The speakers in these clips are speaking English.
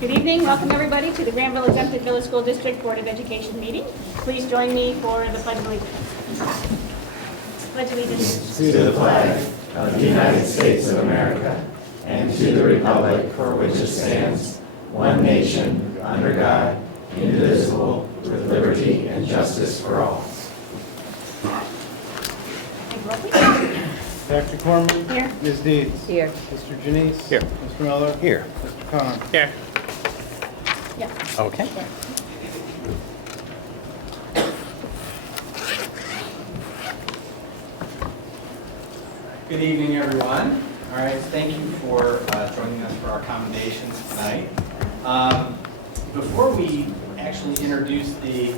Good evening. Welcome everybody to the Granville Exempted Village School District Board of Education meeting. Please join me for the Pledge of Allegiance. Pledge allegiance to the flag of the United States of America and to the republic for which it stands, one nation, under God, indivisible, with liberty and justice for all. Dr. Corman? Here. Ms. Deeds? Here. Mr. Janice? Here. Mr. Miller? Here. Mr. Khan? Here. Yeah. Okay. Good evening, everyone. All right, thank you for joining us for our commendations tonight. Before we actually introduce the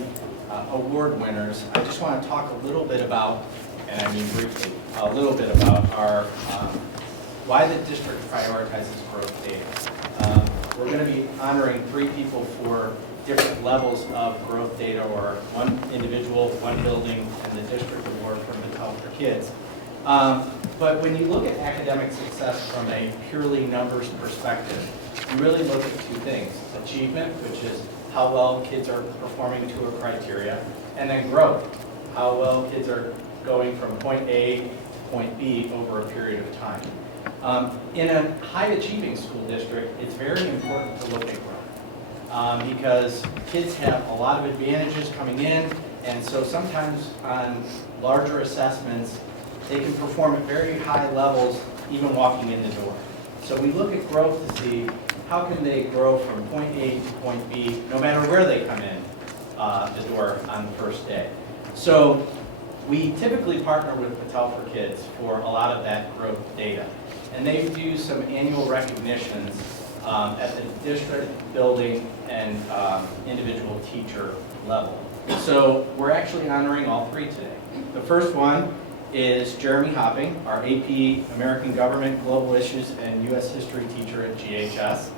award winners, I just want to talk a little bit about, and I mean briefly, a little bit about our why the district prioritizes growth data. We're going to be honoring 3 people for different levels of growth data, or one individual, one building, and the district award from Battelle for Kids. But when you look at academic success from a purely numbers perspective, you really look at 2 things. Achievement, which is how well kids are performing to a criteria, and then growth, how well kids are going from point A to point B over a period of time. In a high-achieving school district, it's very important to look at growth because kids have a lot of advantages coming in, and so sometimes on larger assessments, they can perform at very high levels even walking in the door. So we look at growth to see how can they grow from point A to point B, no matter where they come in the door on the first day. So we typically partner with Battelle for Kids for a lot of that growth data. And they do some annual recognitions at the district, building, and individual teacher level. So we're actually honoring all 3 today. The first one is Jeremy Hopping, our AP American Government, Global Issues, and U.S. History teacher at GHS,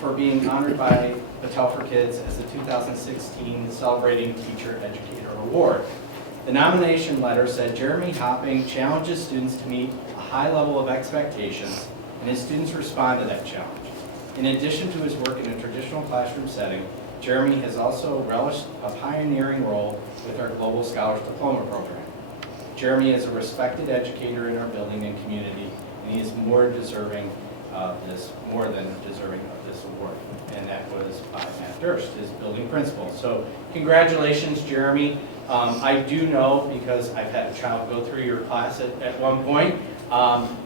for being honored by Battelle for Kids as the 2016 Celebrating Teacher Educator Award. The nomination letter said Jeremy Hopping challenges students to meet a high level of expectations, and his students respond to that challenge. In addition to his work in a traditional classroom setting, Jeremy has also relished a pioneering role with our Global Scholars Diploma program. Jeremy is a respected educator in our building and community, and he is more than deserving of this award. And that was by Matt Durst, his building principal. So congratulations, Jeremy. I do know, because I've had a child go through your class at one point,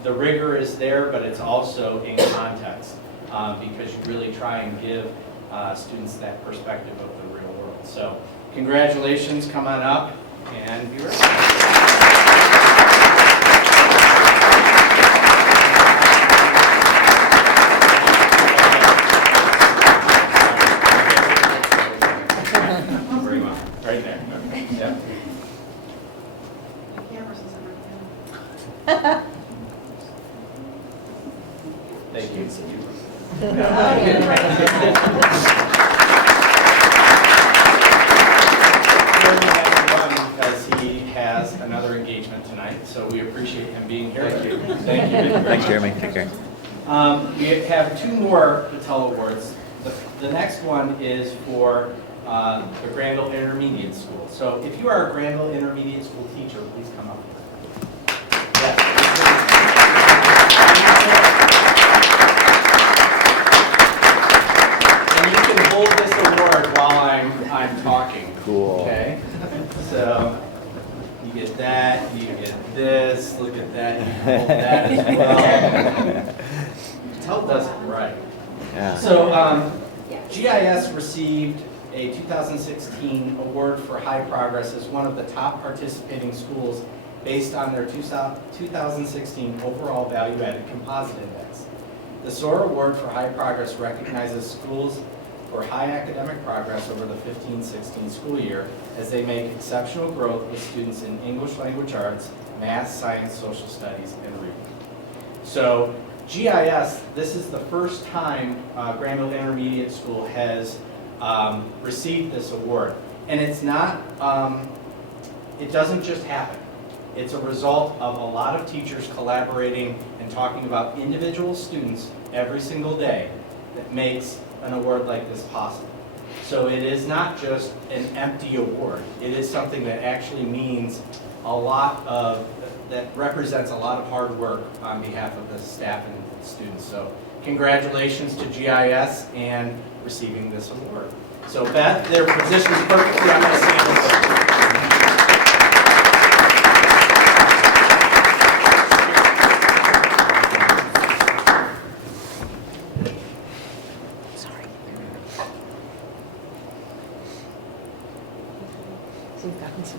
the rigor is there, but it's also in context, because you really try and give students that perspective of the real world. So congratulations, come on up and be ready. Right there. Okay. Yep. Thank you. Because he has another engagement tonight, so we appreciate him being here. Thank you. Thank you. Thanks, Jeremy. Take care. We have 2 more Battelle Awards. The next one is for the Granville Intermediate School. So if you are a Granville Intermediate School teacher, please come up. Yes. And you can hold this award while I'm talking. Cool. Okay? So you get that, you get this, look at that, you hold that as well. Battelle does it right. Yeah. So GIS received a 2016 award for high progress as one of the top participating schools based on their 2016 overall value-added composite index. The SOAR award for high progress recognizes schools for high academic progress over the 15-16 school year as they make exceptional growth with students in English language arts, math, science, social studies, and reading. So GIS, this is the first time Granville Intermediate School has received this award. And it's not, it doesn't just happen. It's a result of a lot of teachers collaborating and talking about individual students every single day that makes an award like this possible. So it is not just an empty award. It is something that actually means that represents a lot of hard work on behalf of the staff and students. So congratulations to GIS and receiving this award. So Beth, their position is perfectly on my sample.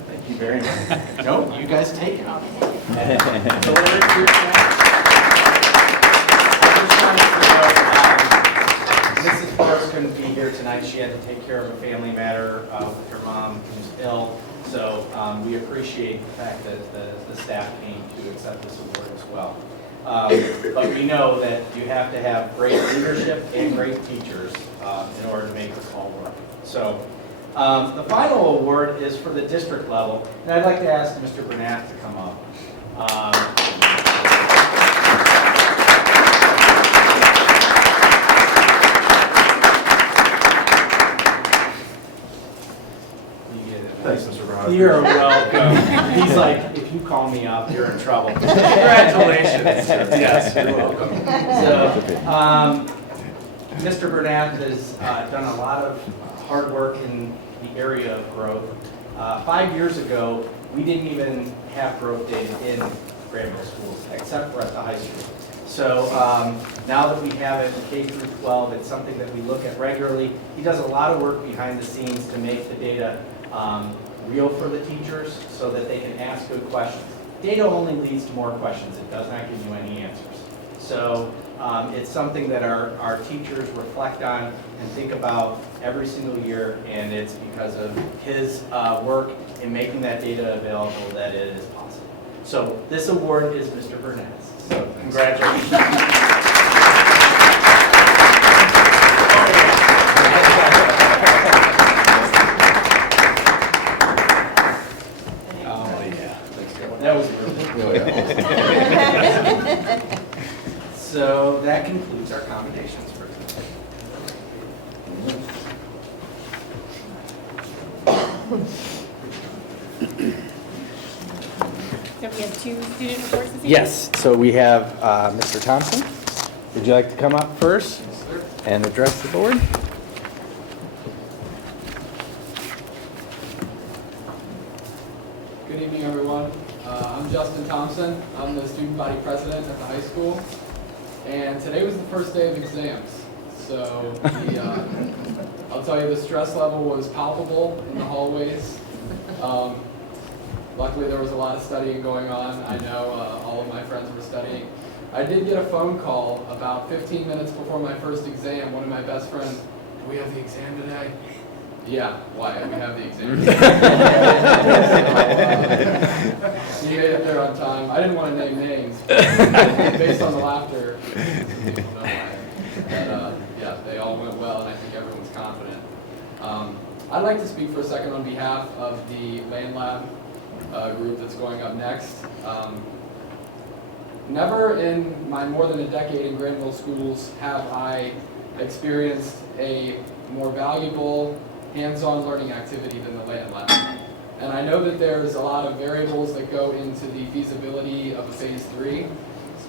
Thank you very much. No, you guys take it. Mrs. Parks couldn't be here tonight. She had to take care of a family matter with her mom who's ill. So we appreciate the fact that the staff came to accept this award as well. But we know that you have to have great leadership and great teachers in order to make this all work. So the final award is for the district level, and I'd like to ask Mr. Bernath to come up. Thanks, Mr. Brown. You're welcome. He's like, if you call me up, you're in trouble. Congratulations. Yes, you're welcome. So, Mr. Bernath has done a lot of hard work in the area of growth. 5 years ago, we didn't even have growth data in Granville schools, except for at the high school. So now that we have it in K through 12, it's something that we look at regularly. He does a lot of work behind the scenes to make the data real for the teachers so that they can ask good questions. Data only leads to more questions. It does not give you any answers. So it's something that our teachers reflect on and think about every single year, and it's because of his work in making that data available that it is possible. So this award is Mr. Bernath's. So congratulations. That was really So that concludes our commendations for tonight. So we have 2 student reports this evening? Yes, so we have Mr. Thompson. Would you like to come up first and address the board? Good evening, everyone. I'm Justin Thompson. I'm the student body president at the high school. And today was the first day of exams. So I'll tell you, the stress level was palpable in the hallways. Luckily, there was a lot of studying going on. I know all of my friends were studying. I did get a phone call about 15 minutes before my first exam. One of my best friends, "Do we have the exam today?" Yeah, why? We have the exam. So, he made it there on time. I didn't want to name names, but based on the laughter, people know why. But yeah, they all went well, and I think everyone's confident. I'd like to speak for a second on behalf of the Land Lab group that's going up next. Never in my more than a decade in Granville schools have I experienced a more valuable hands-on learning activity than the Land Lab. And I know that there's a lot of variables that go into the feasibility of a phase 3,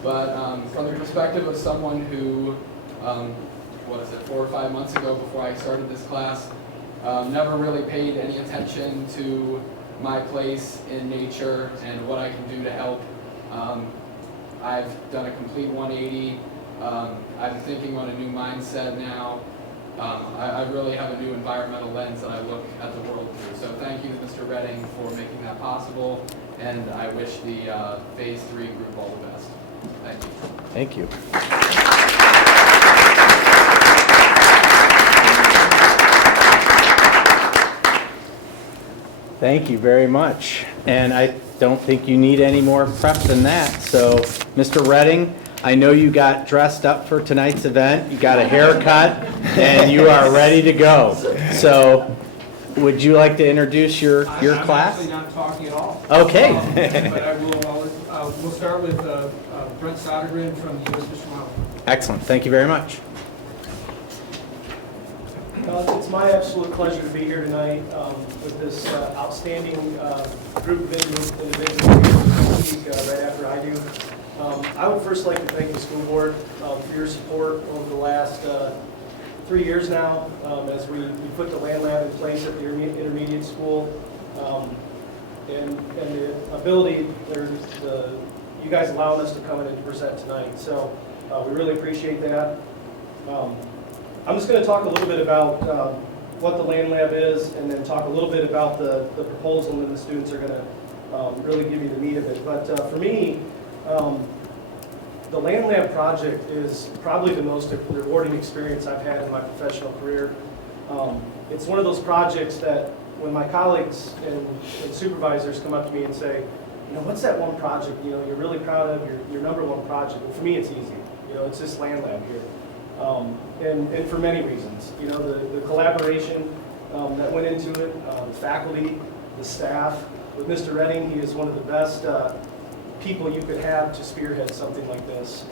but from the perspective of someone who, 4 or 5 months ago before I started this class, never really paid any attention to my place in nature and what I can do to help. I've done a complete 180. I'm thinking on a new mindset now. I really have a new environmental lens that I look at the world through. So thank you to Mr. Redding for making that possible, and I wish the Phase 3 group all the best. Thank you. Thank you. Thank you very much. And I don't think you need any more prep than that. So, Mr. Redding, I know you got dressed up for tonight's event. You got a haircut, and you are ready to go. So, would you like to introduce your class? I'm actually not talking at all. Okay. But I will, we'll start with Brent Sodergren from the U.S. Fish and Wildlife. Excellent. Thank you very much. It's my absolute pleasure to be here tonight with this outstanding group of individuals who speak right after I do. I would first like to thank the school board for your support over the last 3 years now as we put the land lab in place at the intermediate school. And the ability, you guys allowing us to come in and present tonight. So we really appreciate that. I'm just going to talk a little bit about what the land lab is, and then talk a little bit about the proposal, and then the students are going to really give you the meat of it. But for me, the land lab project is probably the most rewarding experience I've had in my professional career. It's one of those projects that when my colleagues and supervisors come up to me and say, you know, what's that one project, you know, you're really proud of, your number one project? Well, for me, it's easy. You know, it's this land lab here. And for many reasons. You know, the collaboration that went into it, the faculty, the staff. With Mr. Redding, he is one of the best people you could have to spearhead something like this.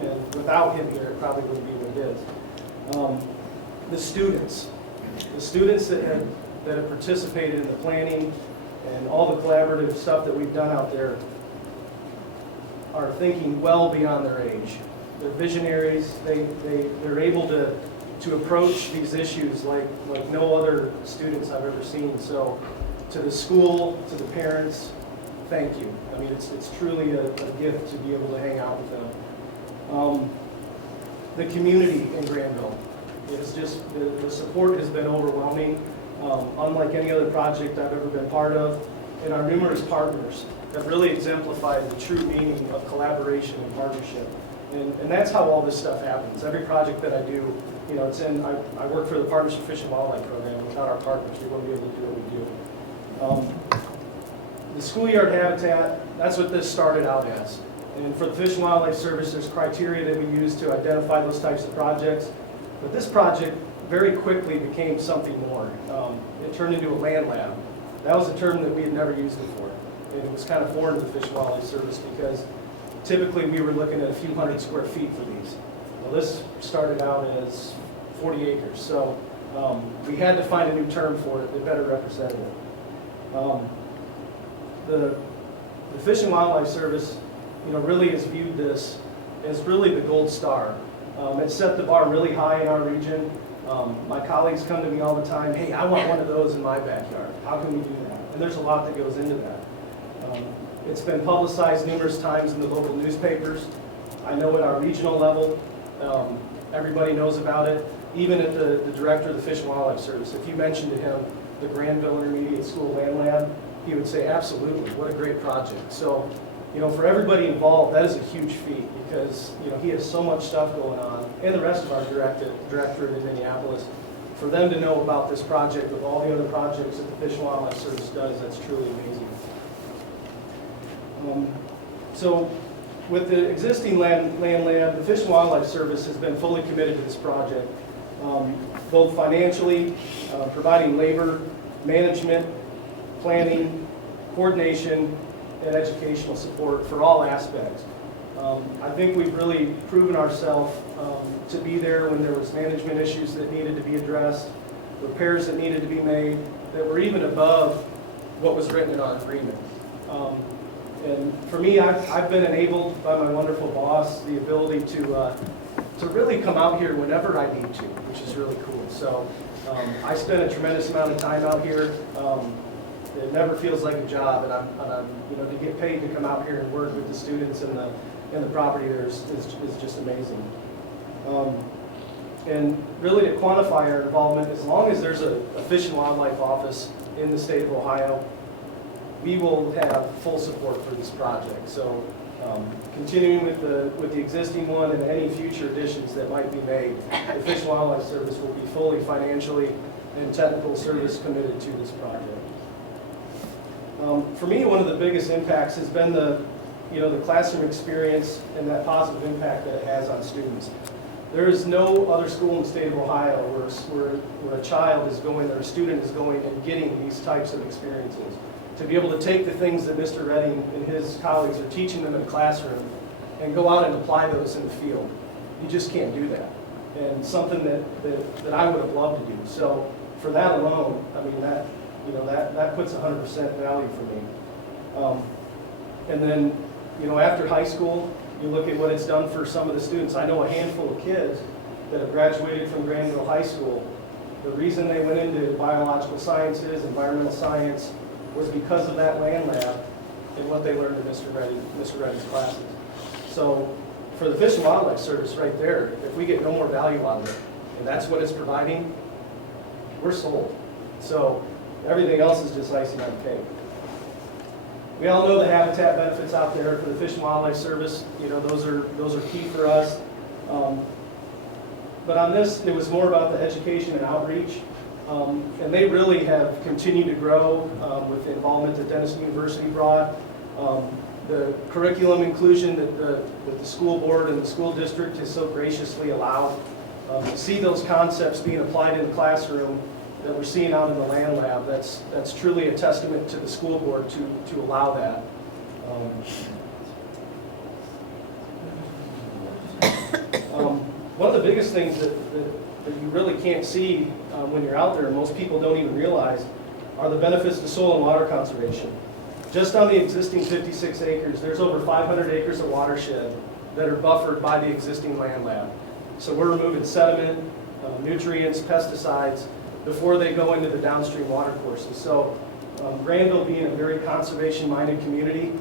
And without him here, it probably wouldn't be what it is. The students that have participated in the planning and all the collaborative stuff that we've done out there are thinking well beyond their age. They're visionaries. They're able to approach these issues like no other students I've ever seen. So to the school, to the parents, thank you. I mean, it's truly a gift to be able to hang out with them. The community in Granville is just, the support has been overwhelming, unlike any other project I've ever been part of. And our numerous partners have really exemplified the true meaning of collaboration and partnership. And that's how all this stuff happens. Every project that I do, you know, I work for the Partners for Fish and Wildlife program. Without our partners, we wouldn't be able to do what we do. The schoolyard habitat, that's what this started out as. And for the Fish and Wildlife Service, there's criteria that we use to identify those types of projects. But this project very quickly became something more. It turned into a land lab. That was a term that we had never used before. And it was kind of foreign to the Fish and Wildlife Service because typically we were looking at a few hundred square feet for these. Well, this started out as 40 acres. So we had to find a new term for it that better represented it. The Fish and Wildlife Service, you know, really has viewed this as really the gold star. It set the bar really high in our region. My colleagues come to me all the time, hey, I want one of those in my backyard. How can we do that? And there's a lot that goes into that. It's been publicized numerous times in the local newspapers. I know at our regional level, everybody knows about it. Even at the director of the Fish and Wildlife Service, if you mentioned to him the Granville Intermediate School Land Lab, he would say, absolutely, what a great project. So, you know, for everybody involved, that is a huge feat because, you know, he has so much stuff going on, and the rest of our directorate in Minneapolis. For them to know about this project with all the other projects that the Fish and Wildlife Service does, that's truly amazing. So with the existing land lab, the Fish and Wildlife Service has been fully committed to this project, both financially, providing labor, management, planning, coordination, and educational support for all aspects. I think we've really proven ourselves to be there when there was management issues that needed to be addressed, repairs that needed to be made, that were even above what was written in our agreement. And for me, I've been enabled by my wonderful boss the ability to really come out here whenever I need to, which is really cool. So I spend a tremendous amount of time out here. It never feels like a job, and I'm you know, to get paid to come out here and work with the students and the property there is just amazing. And really to quantify our involvement, as long as there's a Fish and Wildlife office in the state of Ohio, we will have full support for this project. So continuing with the existing one and any future additions that might be made, the Fish and Wildlife Service will be fully financially and technical service committed to this project. For me, one of the biggest impacts has been the classroom experience and that positive impact that it has on students. There is no other school in the state of Ohio where a child is going, or a student is going and getting these types of experiences. To be able to take the things that Mr. Redding and his colleagues are teaching them in the classroom and go out and apply those in the field. You just can't do that. and something that I would have loved to do. So for that alone, I mean, that puts 100% value for me. And then, after high school, you look at what it's done for some of the students. I know a handful of kids that have graduated from Granville High School. The reason they went into biological sciences, environmental science, was because of that land lab and what they learned in Mr. Reddy's classes. So for the Fish and Wildlife Service right there, if we get no more value out of it, and that's what it's providing, we're sold. So everything else is just icing on the cake. We all know the habitat benefits out there for the Fish and Wildlife Service. Those are key for us. But on this, it was more about the education and outreach. And they really have continued to grow with the involvement that Denison University brought. The curriculum inclusion that the school board and the school district has so graciously allowed. To see those concepts being applied in the classroom that we're seeing out in the land lab, that's truly a testament to the school board to allow that. One of the biggest things that you really can't see when you're out there, and most people don't even realize, are the benefits to soil and water conservation. Just on the existing 56 acres, there's over 500 acres of watershed that are buffered by the existing land lab. So we're removing sediment, nutrients, pesticides, before they go into the downstream water courses. So Granville being a very conservation-minded community,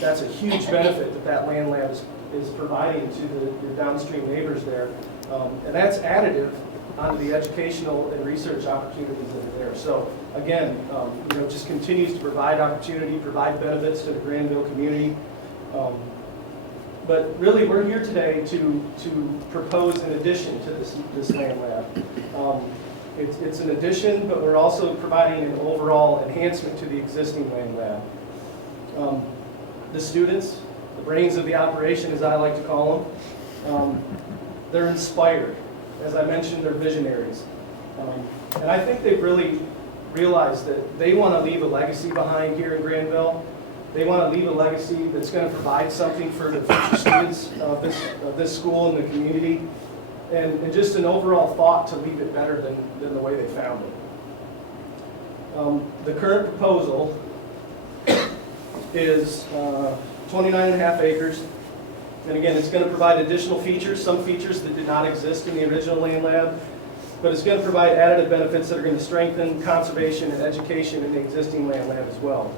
that's a huge benefit that land lab is providing to the downstream neighbors there. And that's additive onto the educational and research opportunities that are there. So again, just continues to provide opportunity, provide benefits to the Granville community. But really, we're here today to propose an addition to this land lab. It's an addition, but we're also providing an overall enhancement to the existing land lab. The students, the brains of the operation, as I like to call them, they're inspired. As I mentioned, they're visionaries. And I think they've really realized that they want to leave a legacy behind here in Granville. They want to leave a legacy that's going to provide something for the future students of this school and the community, and just an overall thought to leave it better than the way they found it. The current proposal is 29.5 acres. And again, it's going to provide additional features, some features that did not exist in the original land lab, but it's going to provide additive benefits that are going to strengthen conservation and education in the existing land lab as well.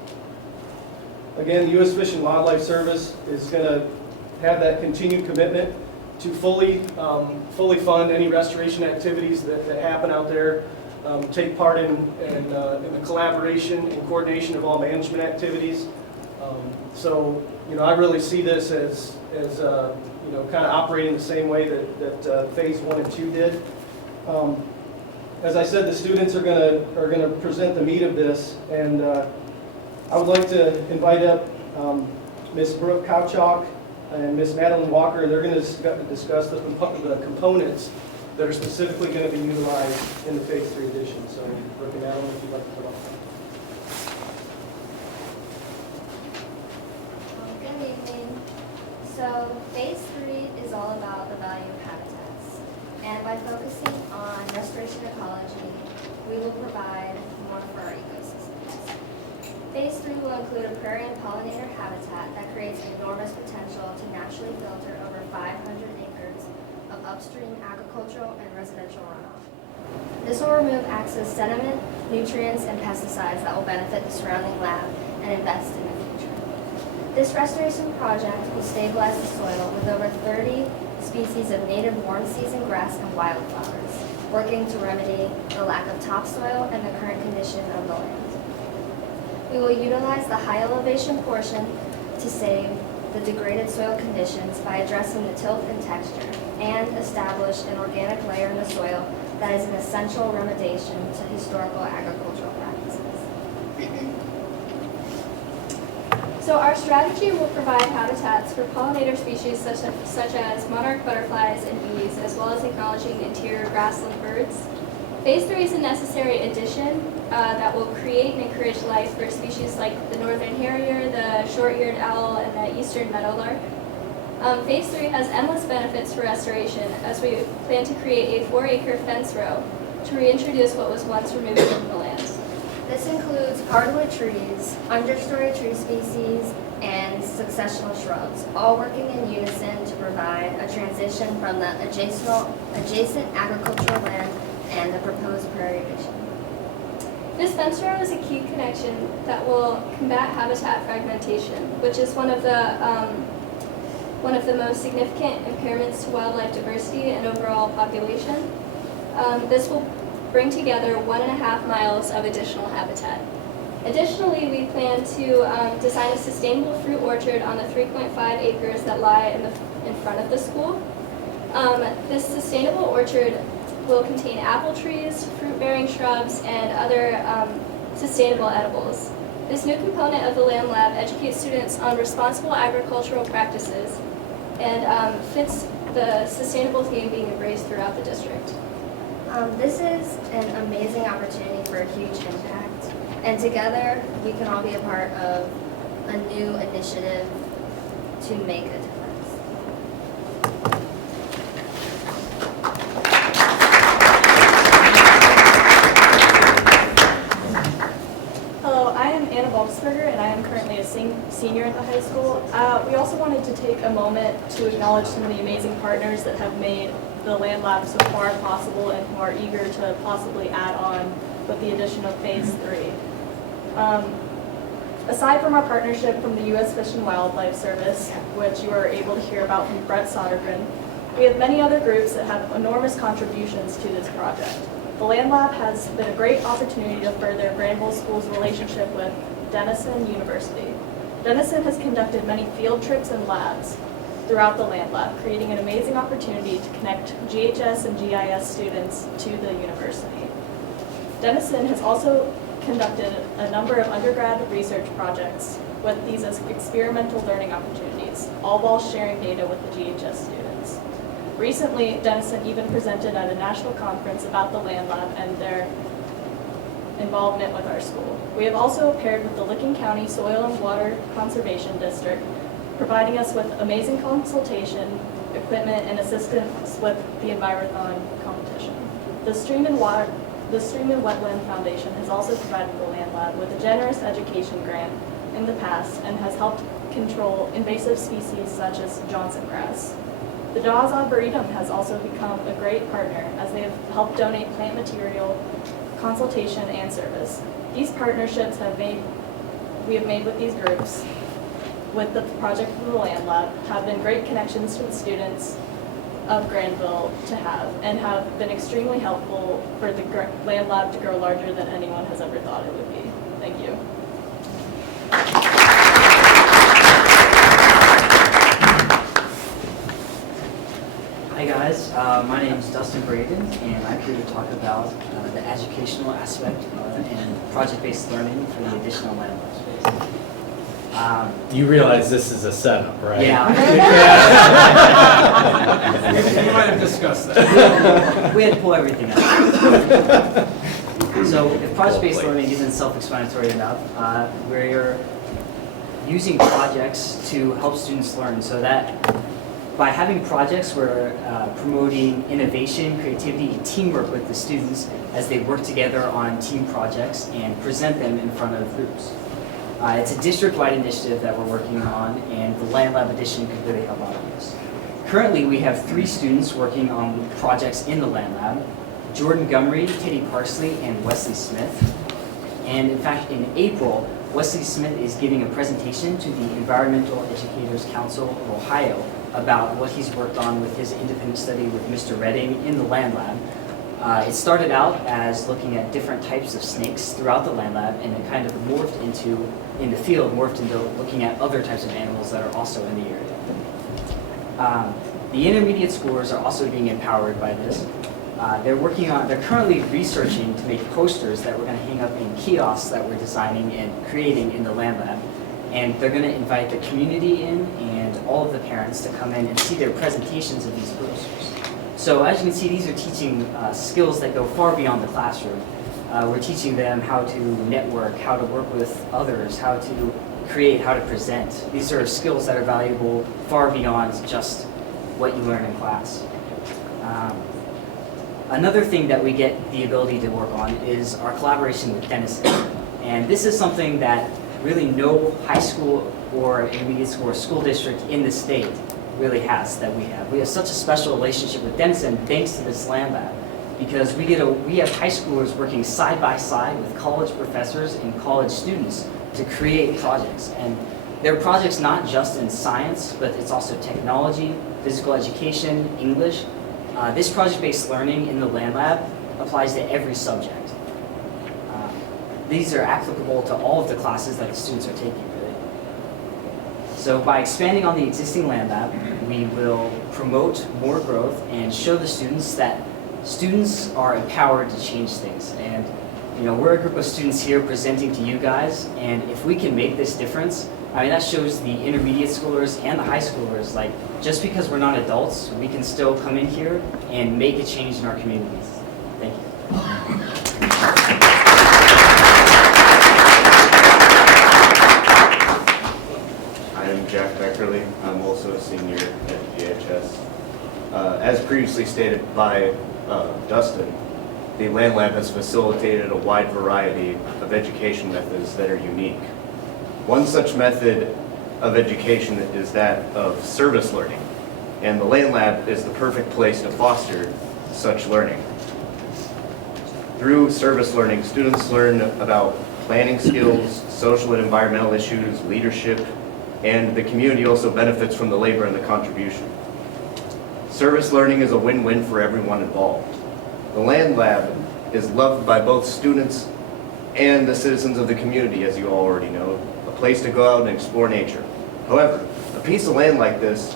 Again, the U.S. Fish and Wildlife Service is going to have that continued commitment to fully fund any restoration activities that happen out there, take part in the collaboration and coordination of all management activities. So, I really see this as kind of operating the same way that phase 1 and 2 did. As I said, the students are going to present the meat of this, and I would like to invite up Ms. Brooke Kowchak and Ms. Madeline Walker. They're going to discuss the components that are specifically going to be utilized in the phase 3 edition. So, Brooke and Madeline, if you'd like to come up. Good evening. So phase 3 is all about the value of habitats. And by focusing on restoration ecology, we will provide more for our ecosystems. Phase 3 will include a prairie and pollinator habitat that creates enormous potential to naturally filter over 500 acres of upstream agricultural and residential runoff. This will remove excess sediment, nutrients, and pesticides that will benefit the surrounding lab and invest in the future. This restoration project will stabilize the soil with over 30 species of native warm season grass and wildflowers, working to remedy the lack of topsoil and the current condition of the land. We will utilize the high elevation portion to save the degraded soil conditions by addressing the tilth and texture, and establish an organic layer in the soil that is an essential remediation to historical agricultural practices. So our strategy will provide habitats for pollinator species such as monarch butterflies and bees, as well as acknowledging interior grassland birds. Phase 3 is a necessary addition that will create and encourage life for species like the northern harrier, the short-eared owl, and the eastern meadowlark. Phase 3 has endless benefits for restoration as we plan to create a 4-acre fence row to reintroduce what was once removed from the land. This includes hardwood trees, understory tree species, and successional shrubs, all working in unison to provide a transition from the adjacent agricultural land and the proposed prairie addition. This fence row is a key connection that will combat habitat fragmentation, which is one of the most significant impairments to wildlife diversity and overall population. This will bring together 1.5 miles of additional habitat. Additionally, we plan to design a sustainable fruit orchard on the 3.5 acres that lie in front of the school. This sustainable orchard will contain apple trees, fruit-bearing shrubs, and other sustainable edibles. This new component of the Land Lab educates students on responsible agricultural practices and fits the sustainable theme being embraced throughout the district. This is an amazing opportunity for a huge impact, and together we can all be a part of a new initiative to make a difference. Hello, I am Anna Volksberger, and I am currently a senior at the high school. We also wanted to take a moment to acknowledge some of the amazing partners that have made the Land Lab so far possible and who are eager to possibly add on with the addition of Phase 3. Aside from our partnership from the U.S. Fish and Wildlife Service, which you were able to hear about from Brett Sodergren, we have many other groups that have enormous contributions to this project. The Land Lab has been a great opportunity to further Granville School's relationship with Denison University. Denison has conducted many field trips and labs throughout the Land Lab, creating an amazing opportunity to connect GHS and GIS students to the university. Denison has also conducted a number of undergrad research projects with these as experimental learning opportunities, all while sharing data with the GHS students. Recently, Denison even presented at a national conference about the Land Lab and their involvement with our school. We have also paired with the Licking County Soil and Water Conservation District, providing us with amazing consultation, equipment, and assistance with the Envirothon competition. The Stream and Wetland Foundation has also provided the Land Lab with a generous education grant in the past and has helped control invasive species such as Johnson grass. The Dawes Arboretum has also become a great partner as they have helped donate plant material, consultation, and service. These partnerships we have made with these groups with the project of the Land Lab have been great connections to the students of Granville to have, and have been extremely helpful for the Land Lab to grow larger than anyone has ever thought it would be. Thank you. Hi guys, my name is Dustin Braden, and I'm here to talk about the educational aspect and project-based learning for the additional Land Lab space. You realize this is a setup, right? Yeah. You might have discussed that. We had to pull everything out. So if project-based learning isn't self-explanatory enough, we're using projects to help students learn, so that by having projects, we're promoting innovation, creativity, and teamwork with the students as they work together on team projects and present them in front of groups. It's a district-wide initiative that we're working on, and the Land Lab edition could really help out with this. Currently, we have 3 students working on projects in the Land Lab: Jordan Gumry, Teddy Parsley, and Wesley Smith. And in fact, in April, Wesley Smith is giving a presentation to the Environmental Educators Council of Ohio about what he's worked on with his independent study with Mr. Redding in the Land Lab. It started out as looking at different types of snakes throughout the Land Lab, and it kind of morphed into looking at other types of animals that are also in the area. The intermediate schoolers are also being empowered by this. They're currently researching to make posters that we're going to hang up in kiosks that we're designing and creating in the Land Lab. And they're going to invite the community in and all of the parents to come in and see their presentations of these posters. So as you can see, these are teaching skills that go far beyond the classroom. We're teaching them how to network, how to work with others, how to create, how to present. These are skills that are valuable far beyond just what you learn in class. Another thing that we get the ability to work on is our collaboration with Denison. And this is something that really no high school or intermediate school or school district in the state really has that we have. We have such a special relationship with Denison thanks to this land lab, because we have high schoolers working side by side with college professors and college students to create projects. And they're projects not just in science, but it's also technology, physical education, English. This project-based learning in the land lab applies to every subject. These are applicable to all of the classes that the students are taking, really. So by expanding on the existing land lab, we will promote more growth and show the students that students are empowered to change things. And we're a group of students here presenting to you guys, and if we can make this difference, I mean, that shows the intermediate schoolers and the high schoolers, like, just because we're not adults, we can still come in here and make a change in our communities. Thank you. I'm Jack Beckerly. I'm also a senior at GHS. As previously stated by Dustin, the Land Lab has facilitated a wide variety of education methods that are unique. One such method of education is that of service learning, and the Land Lab is the perfect place to foster such learning. Through service learning, students learn about planning skills, social and environmental issues, leadership, and the community also benefits from the labor and the contribution. Service learning is a win-win for everyone involved. The Land Lab is loved by both students and the citizens of the community, as you all already know, a place to go out and explore nature. However, a piece of land like this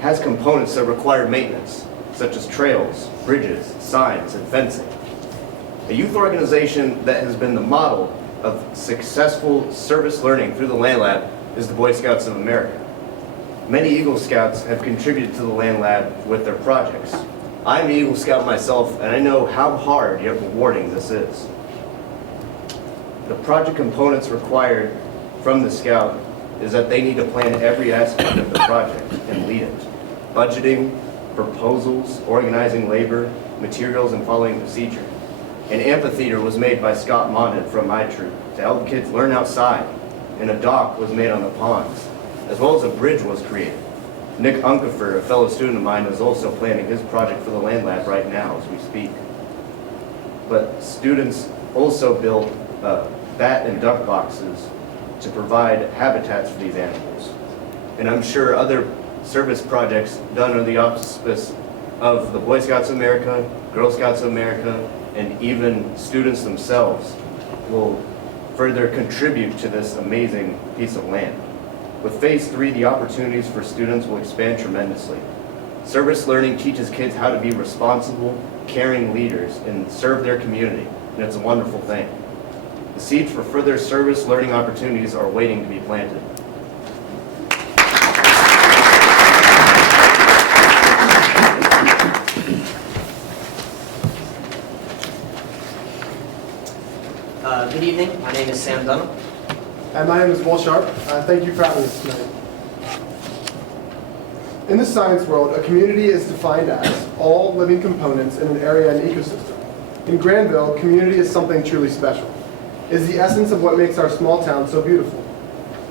has components that require maintenance, such as trails, bridges, signs, and fencing. A youth organization that has been the model of successful service learning through the Land Lab is the Boy Scouts of America. Many Eagle Scouts have contributed to the Land Lab with their projects. I'm an Eagle Scout myself, and I know how hard yet rewarding this is. The project components required from the Scout is that they need to plan every aspect of the project and lead it. Budgeting, proposals, organizing labor, materials, and following procedure. An amphitheater was made by Scott Monin from my troop to help kids learn outside, and a dock was made on the ponds, as well as a bridge was created. Nick Unkefer, a fellow student of mine, is also planning his project for the Land Lab right now as we speak. But students also built bat and duck boxes to provide habitats for these animals. And I'm sure other service projects done under the auspice of the Boy Scouts of America, Girl Scouts of America, and even students themselves will further contribute to this amazing piece of land. With Phase 3, the opportunities for students will expand tremendously. Service learning teaches kids how to be responsible, caring leaders and serve their community, and it's a wonderful thing. The seeds for further service learning opportunities are waiting to be planted. Good evening, my name is Sam Dunham. And my name is Will Sharp. Thank you for having us tonight. In the science world, a community is defined as all living components in an area and ecosystem. In Granville, community is something truly special. It is the essence of what makes our small town so beautiful.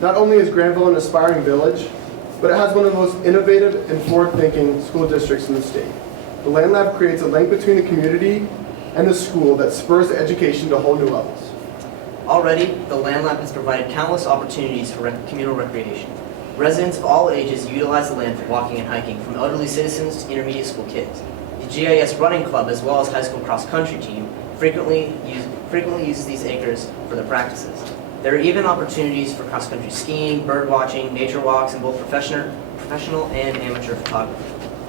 Not only is Granville an aspiring village, but it has one of the most innovative and forward-thinking school districts in the state. The Land Lab creates a link between the community and the school that spurs education to whole new levels. Already, the Land Lab has provided countless opportunities for communal recreation. Residents of all ages utilize the land for walking and hiking, from elderly citizens to intermediate school kids. The GIS running club, as well as high school cross-country team, frequently uses these acres for their practices. There are even opportunities for cross-country skiing, bird watching, nature walks, and both professional and amateur photography.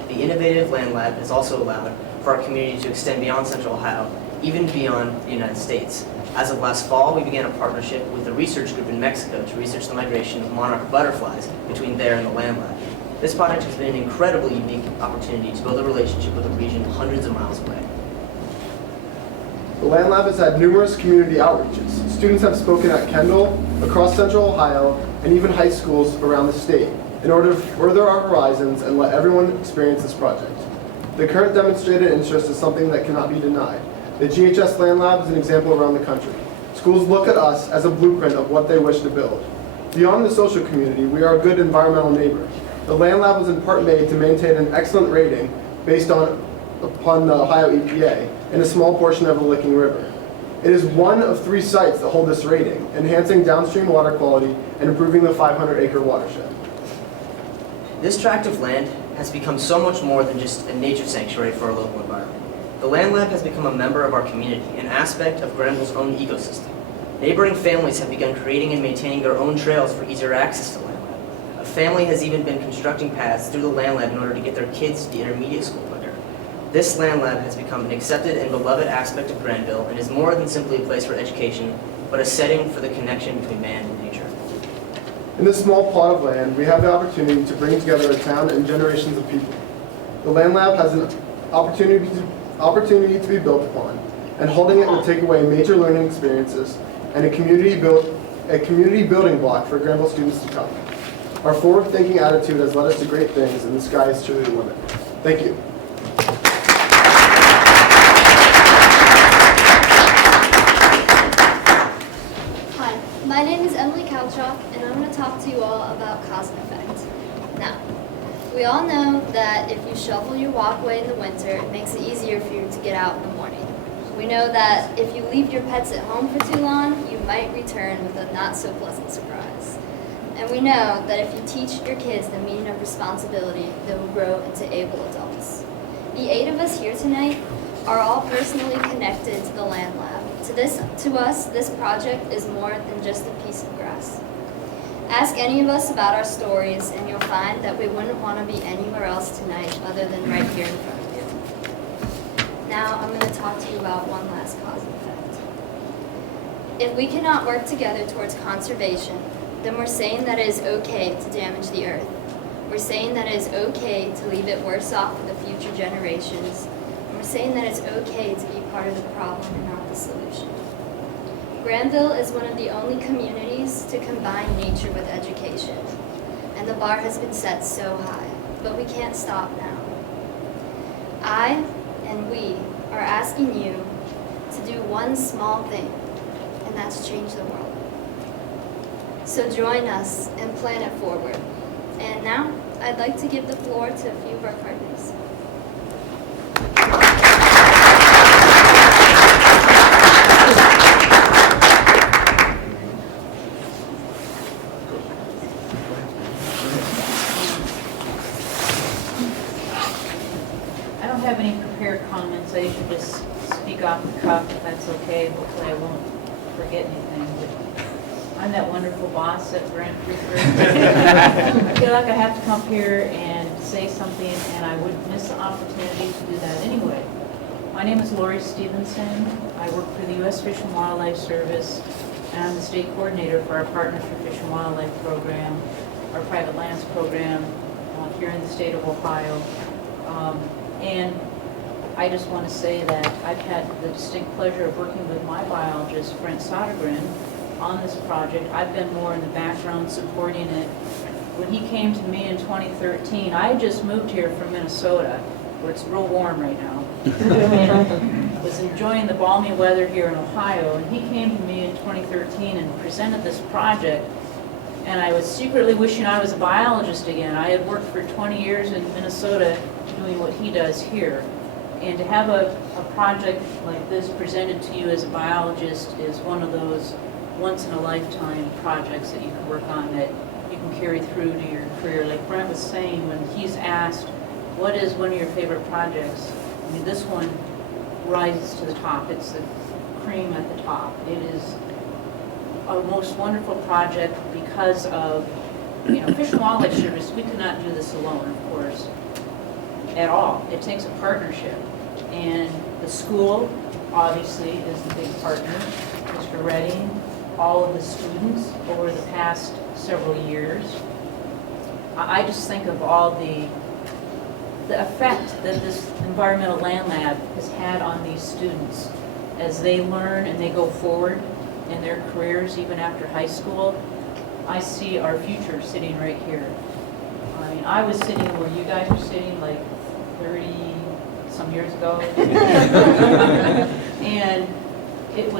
The innovative Land Lab has also allowed for our community to extend beyond Central Ohio, even beyond the United States. As of last fall, we began a partnership with a research group in Mexico to research the migration of monarch butterflies between there and the Land Lab. This project has been an incredibly unique opportunity to build a relationship with a region hundreds of miles away. The Land Lab has had numerous community outreaches. Students have spoken at Kendall, across Central Ohio, and even high schools around the state in order to further our horizons and let everyone experience this project. The current demonstrated interest is something that cannot be denied. The GHS Land Lab is an example around the country. Schools look at us as a blueprint of what they wish to build. Beyond the social community, we are a good environmental neighbor. The Land Lab was in part made to maintain an excellent rating based upon the Ohio EPA in a small portion of the Licking River. It is one of 3 sites that hold this rating, enhancing downstream water quality and improving the 500-acre watershed. This tract of land has become so much more than just a nature sanctuary for our local environment. The Land Lab has become a member of our community, an aspect of Granville's own ecosystem. Neighboring families have begun creating and maintaining their own trails for easier access to Land Lab. A family has even been constructing paths through the Land Lab in order to get their kids to intermediate school quicker. This Land Lab has become an accepted and beloved aspect of Granville and is more than simply a place for education, but a setting for the connection between man and nature. In this small plot of land, we have the opportunity to bring together a town and generations of people. The Land Lab has an opportunity to be built upon, and holding it will take away major learning experiences and a community building block for Granville students to come. Our forward-thinking attitude has led us to great things, and the sky is truly the limit. Thank you. Hi, my name is Emily Kalchok, and I'm going to talk to you all about cause and effect. Now, we all know that if you shovel your walkway in the winter, it makes it easier for you to get out in the morning. We know that if you leave your pets at home for too long, you might return with a not-so-pleasant surprise. And we know that if you teach your kids the meaning of responsibility, they will grow into able adults. The 8 of us here tonight are all personally connected to the Land Lab. To us, this project is more than just a piece of grass. Ask any of us about our stories, and you'll find that we wouldn't want to be anywhere else tonight other than right here in front of you. Now, I'm going to talk to you about one last cause and effect. If we cannot work together towards conservation, then we're saying that it is okay to damage the earth. We're saying that it is okay to leave it worse off for the future generations. And we're saying that it's okay to be part of the problem and not the solution. Granville is one of the only communities to combine nature with education. And the bar has been set so high, but we can't stop now. I and we are asking you to do one small thing, and that's change the world. So join us and plan it forward. And now, I'd like to give the floor to a few of our partners. I don't have any prepared comments. I usually just speak off the cuff if that's okay. Hopefully I won't forget anything. But I'm that wonderful boss at Grant Preferred. I feel like I have to come here and say something, and I would miss the opportunity to do that anyway. My name is Lori Stevenson. I work for the U.S. Fish and Wildlife Service, and I'm the state coordinator for our Partners for Fish and Wildlife program, our private lands program here in the state of Ohio. And I just want to say that I've had the distinct pleasure of working with my biologist, Brent Sodergren, on this project. I've been more in the background supporting it. When he came to me in 2013, I had just moved here from Minnesota, where it's real warm right now. And was enjoying the balmy weather here in Ohio, and he came to me in 2013 and presented this project. And I was secretly wishing I was a biologist again. I had worked for 20 years in Minnesota doing what he does here. And to have a project like this presented to you as a biologist is one of those once-in-a-lifetime projects that you can work on that you can carry through to your career. Like Brent was saying, when he's asked, what is one of your favorite projects? I mean, this one rises to the top. It's the cream at the top. It is a most wonderful project because of, Fish and Wildlife Service. We could not do this alone, of course, at all. It takes a partnership. And the school, obviously, is the big partner. Mr. Redding, all of the students over the past several years. I just think of all the effect that this environmental land lab has had on these students as they learn and they go forward in their careers, even after high school, I see our future sitting right here. I mean, I was sitting where you guys are sitting like 30-some years ago. And it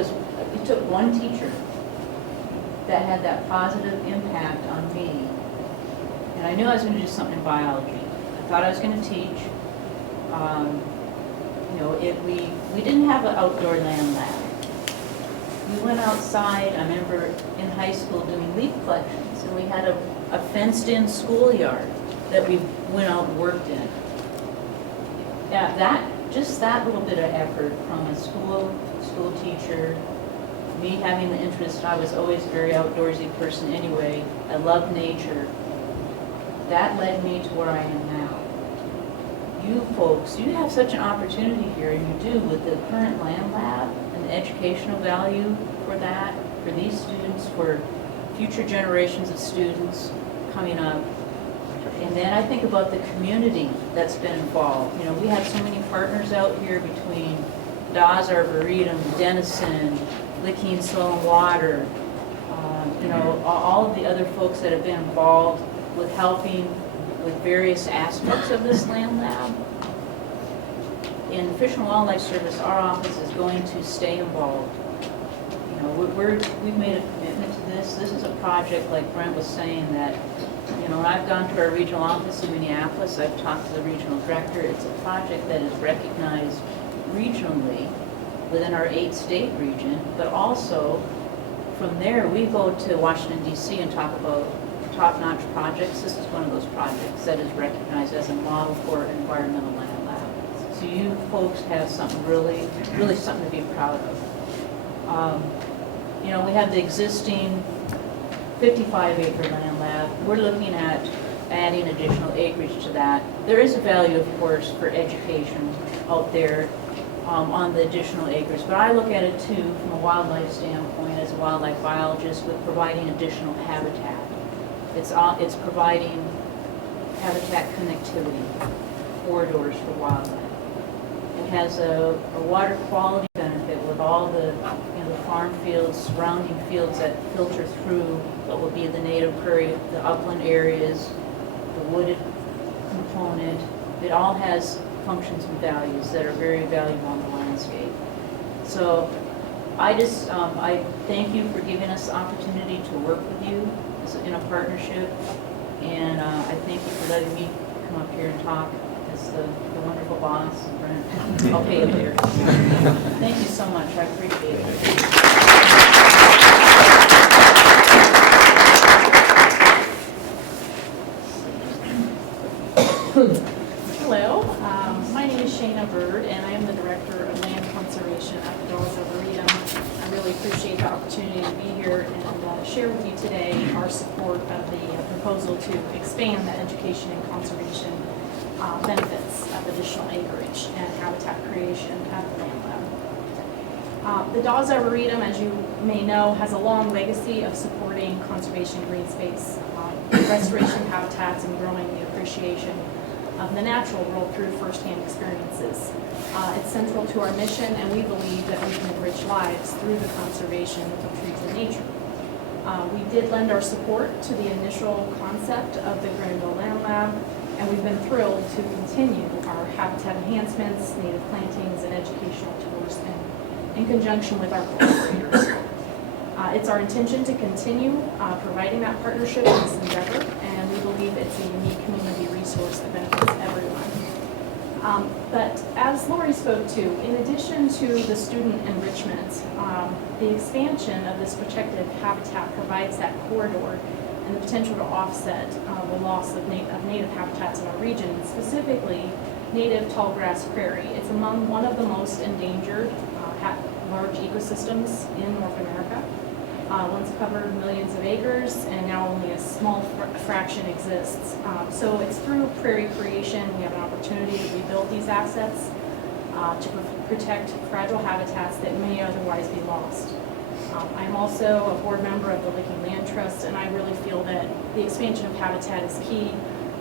took one teacher that had that positive impact on me. And I knew I was going to do something in biology. I thought I was going to teach. We didn't have an outdoor land lab. We went outside, I remember in high school doing leaf collections, and we had a fenced-in schoolyard that we went out and worked in. Yeah, just that little bit of effort from a school teacher, me having the interest, I was always a very outdoorsy person anyway. I love nature. That led me to where I am now. You folks, you have such an opportunity here, and you do with the current land lab and the educational value for that, for these students, for future generations of students coming up. And then I think about the community that's been involved. You know, we have so many partners out here between Dawes Arboretum, Denison, Licking Soil and Water, all of the other folks that have been involved with helping with various aspects of this land lab. In the Fish and Wildlife Service, our office is going to stay involved. You know, we've made a commitment to this. This is a project, like Brent was saying, that, when I've gone to our regional office in Minneapolis, I've talked to the regional director. It's a project that is recognized regionally within our 8-state region, but also from there, we go to Washington, D.C. and talk about top-notch projects. This is one of those projects that is recognized as a model for environmental land lab. So you folks have something really something to be proud of. We have the existing 55-acre land lab. We're looking at adding additional acreage to that. There is a value, of course, for education out there on the additional acres, but I look at it too from a wildlife standpoint as a wildlife biologist with providing additional habitat. It's providing habitat connectivity, corridors for wildlife. It has a water quality benefit with all the farm fields, surrounding fields that filter through what will be the native prairie, the upland areas, the wooded component. It all has functions and values that are very valuable on the landscape. So I thank you for giving us the opportunity to work with you in a partnership, and I thank you for letting me come up here and talk as the wonderful boss and Brent. I'll pay you later. Thank you so much. I appreciate it. Hello, my name is Shayna Bird, and I am the Director of Land Conservation at the Dawes Arboretum. I really appreciate the opportunity to be here and share with you today our support of the proposal to expand the education and conservation benefits of additional acreage and habitat creation at the land lab. The Dawes Arboretum, as you may know, has a long legacy of supporting conservation green space, restoration habitats, and growing the appreciation of the natural world through firsthand experiences. It's central to our mission, and we believe that we can enrich lives through the conservation of trees and nature. We did lend our support to the initial concept of the Granville Land Lab, and we've been thrilled to continue our habitat enhancements, native plantings, and educational tours in conjunction with our collaborators. It's our intention to continue providing that partnership in this endeavor, and we believe it's a unique community resource that benefits everyone. But as Lori spoke to, in addition to the student enrichment, the expansion of this protected habitat provides that corridor and the potential to offset the loss of native habitats in our region, specifically native tallgrass prairie. It's among one of the most endangered large ecosystems in North America. Once covered millions of acres, and now only a small fraction exists. So it's through prairie creation we have an opportunity to rebuild these assets to protect fragile habitats that may otherwise be lost. I'm also a board member of the Licking Land Trust, and I really feel that the expansion of habitat is key.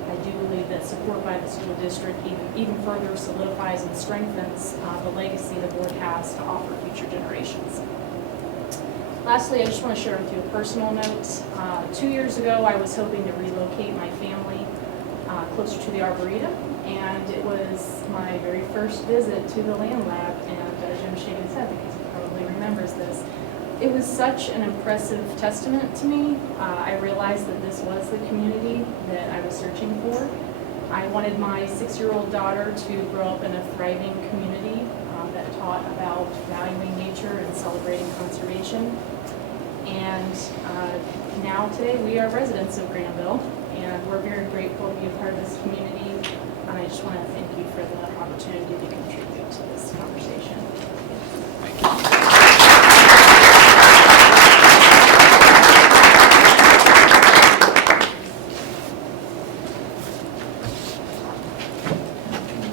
I do believe that support by the school district even further solidifies and strengthens the legacy the board has to offer future generations. generations. Lastly, I just want to share with you a personal note. 2 years ago, I was hoping to relocate my family closer to the Arboretum, and it was my very first visit to the Land Lab, and Jim's shaking his head because he probably remembers this. It was such an impressive testament to me. I realized that this was the community that I was searching for. I wanted my 6-year-old daughter to grow up in a thriving community that taught about valuing nature and celebrating conservation. And now today we are residents of Granville, and we're very grateful to be a part of this community. And I just want to thank you for the opportunity to contribute to this conversation.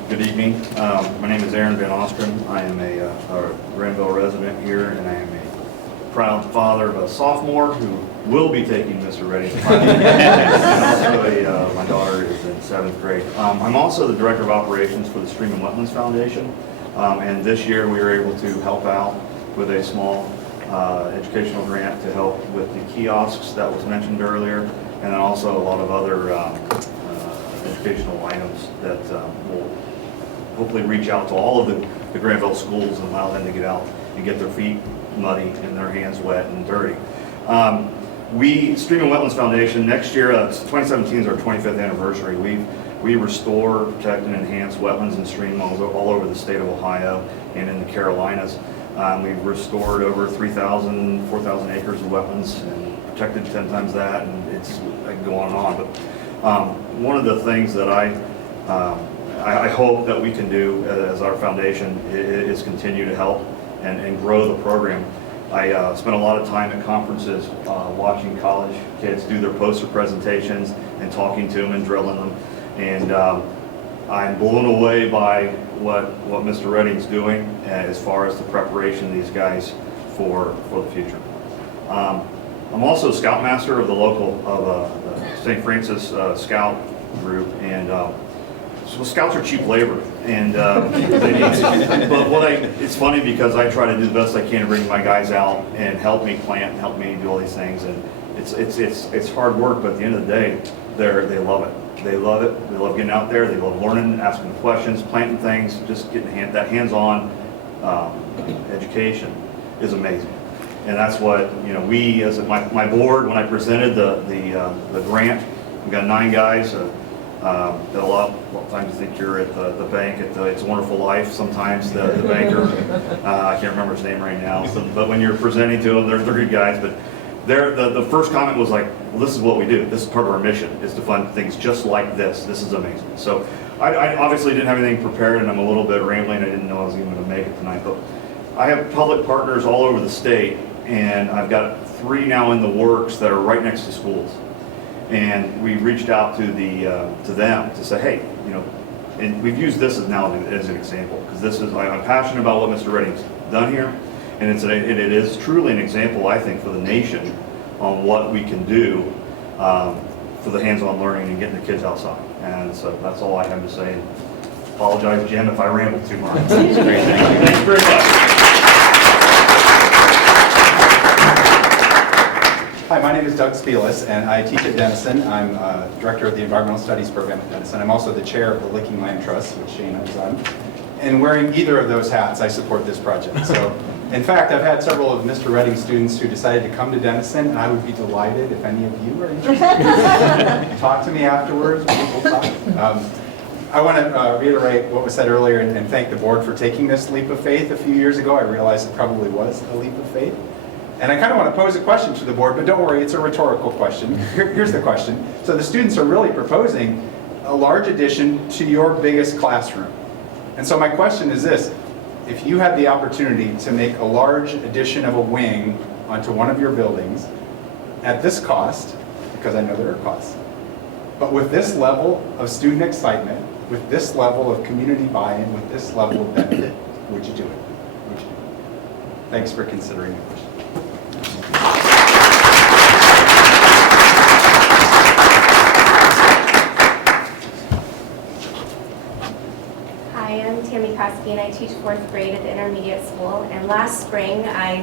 Good evening. My name is Aaron Van Ostrom. I am a Granville resident here, and I am a proud father of a sophomore who will be taking Mr. Redding's class. And also my daughter is in 7th grade. I'm also the Director of Operations for the Stream and Wetlands Foundation, and this year we were able to help out with a small educational grant to help with the kiosks that was mentioned earlier, and then also a lot of other educational items that will hopefully reach out to all of the Granville schools and allow them to get out and get their feet muddy and their hands wet and dirty. Stream and Wetlands Foundation, next year, 2017 is our 25th anniversary. We restore, protect, and enhance wetlands and streams all over the state of Ohio and in the Carolinas. We've restored over 3,000, 4,000 acres of wetlands and protected 10 times that, and I can go on and on. But one of the things that I hope that we can do as our foundation is continue to help and grow the program. I spent a lot of time at conferences watching college kids do their poster presentations and talking to them and drilling them. And I'm blown away by what Mr. Redding's doing as far as the preparation of these guys for the future. I'm also Scoutmaster of the local the St. Francis Scout group, and so scouts are cheap labor, and but it's funny because I try to do the best I can to bring my guys out and help me plant, and help me do all these things, and it's hard work, but at the end of the day, they love it. They love it. They love getting out there. They love learning, asking questions, planting things, just getting that hands-on education is amazing. And that's what we as my board, when I presented the grant, we got 9 guys. That a lot of times you think you're at the bank at It's a Wonderful Life. Sometimes the banker, I can't remember his name right now. But when you're presenting to them, they're good guys. But the first comment was like, well, this is what we do. This is part of our mission, is to fund things just like this. This is amazing. So I obviously didn't have anything prepared, and I'm a little bit rambling. I didn't know I was even going to make it tonight. But I have public partners all over the state, and I've got 3 now in the works that are right next to schools. And we reached out to them to say, hey, and we've used this as an example, because I'm passionate about what Mr. Redding's done here, and it is truly an example, I think, for the nation on what we can do for the hands-on learning and getting the kids outside. And so that's all I have to say. Apologize, Jim, if I rambled too much. Thank you very much. Hi, my name is Doug Spielis, and I teach at Denison. I'm director of the Environmental Studies program at Denison. I'm also the chair of the Licking Land Trust, which Shane is on. And wearing either of those hats, I support this project. So, in fact, I've had several of Mr. Redding's students who decided to come to Denison, and I would be delighted if any of you are interested. Talk to me afterwards. We'll talk. I want to reiterate what was said earlier and thank the board for taking this leap of faith a few years ago. I realized it probably was a leap of faith. And I kind of want to pose a question to the board, but don't worry, it's a rhetorical question. Here's the question. So the students are really proposing a large addition to your biggest classroom. And so my question is this: if you had the opportunity to make a large addition of a wing onto one of your buildings at this cost, because I know there are costs, but with this level of student excitement, with this level of community buy-in, with this level of benefit, would you do it? Would you? Thanks for considering the question. Hi, I'm Tammy Krasik and I teach 4th grade at the intermediate school. And last spring, I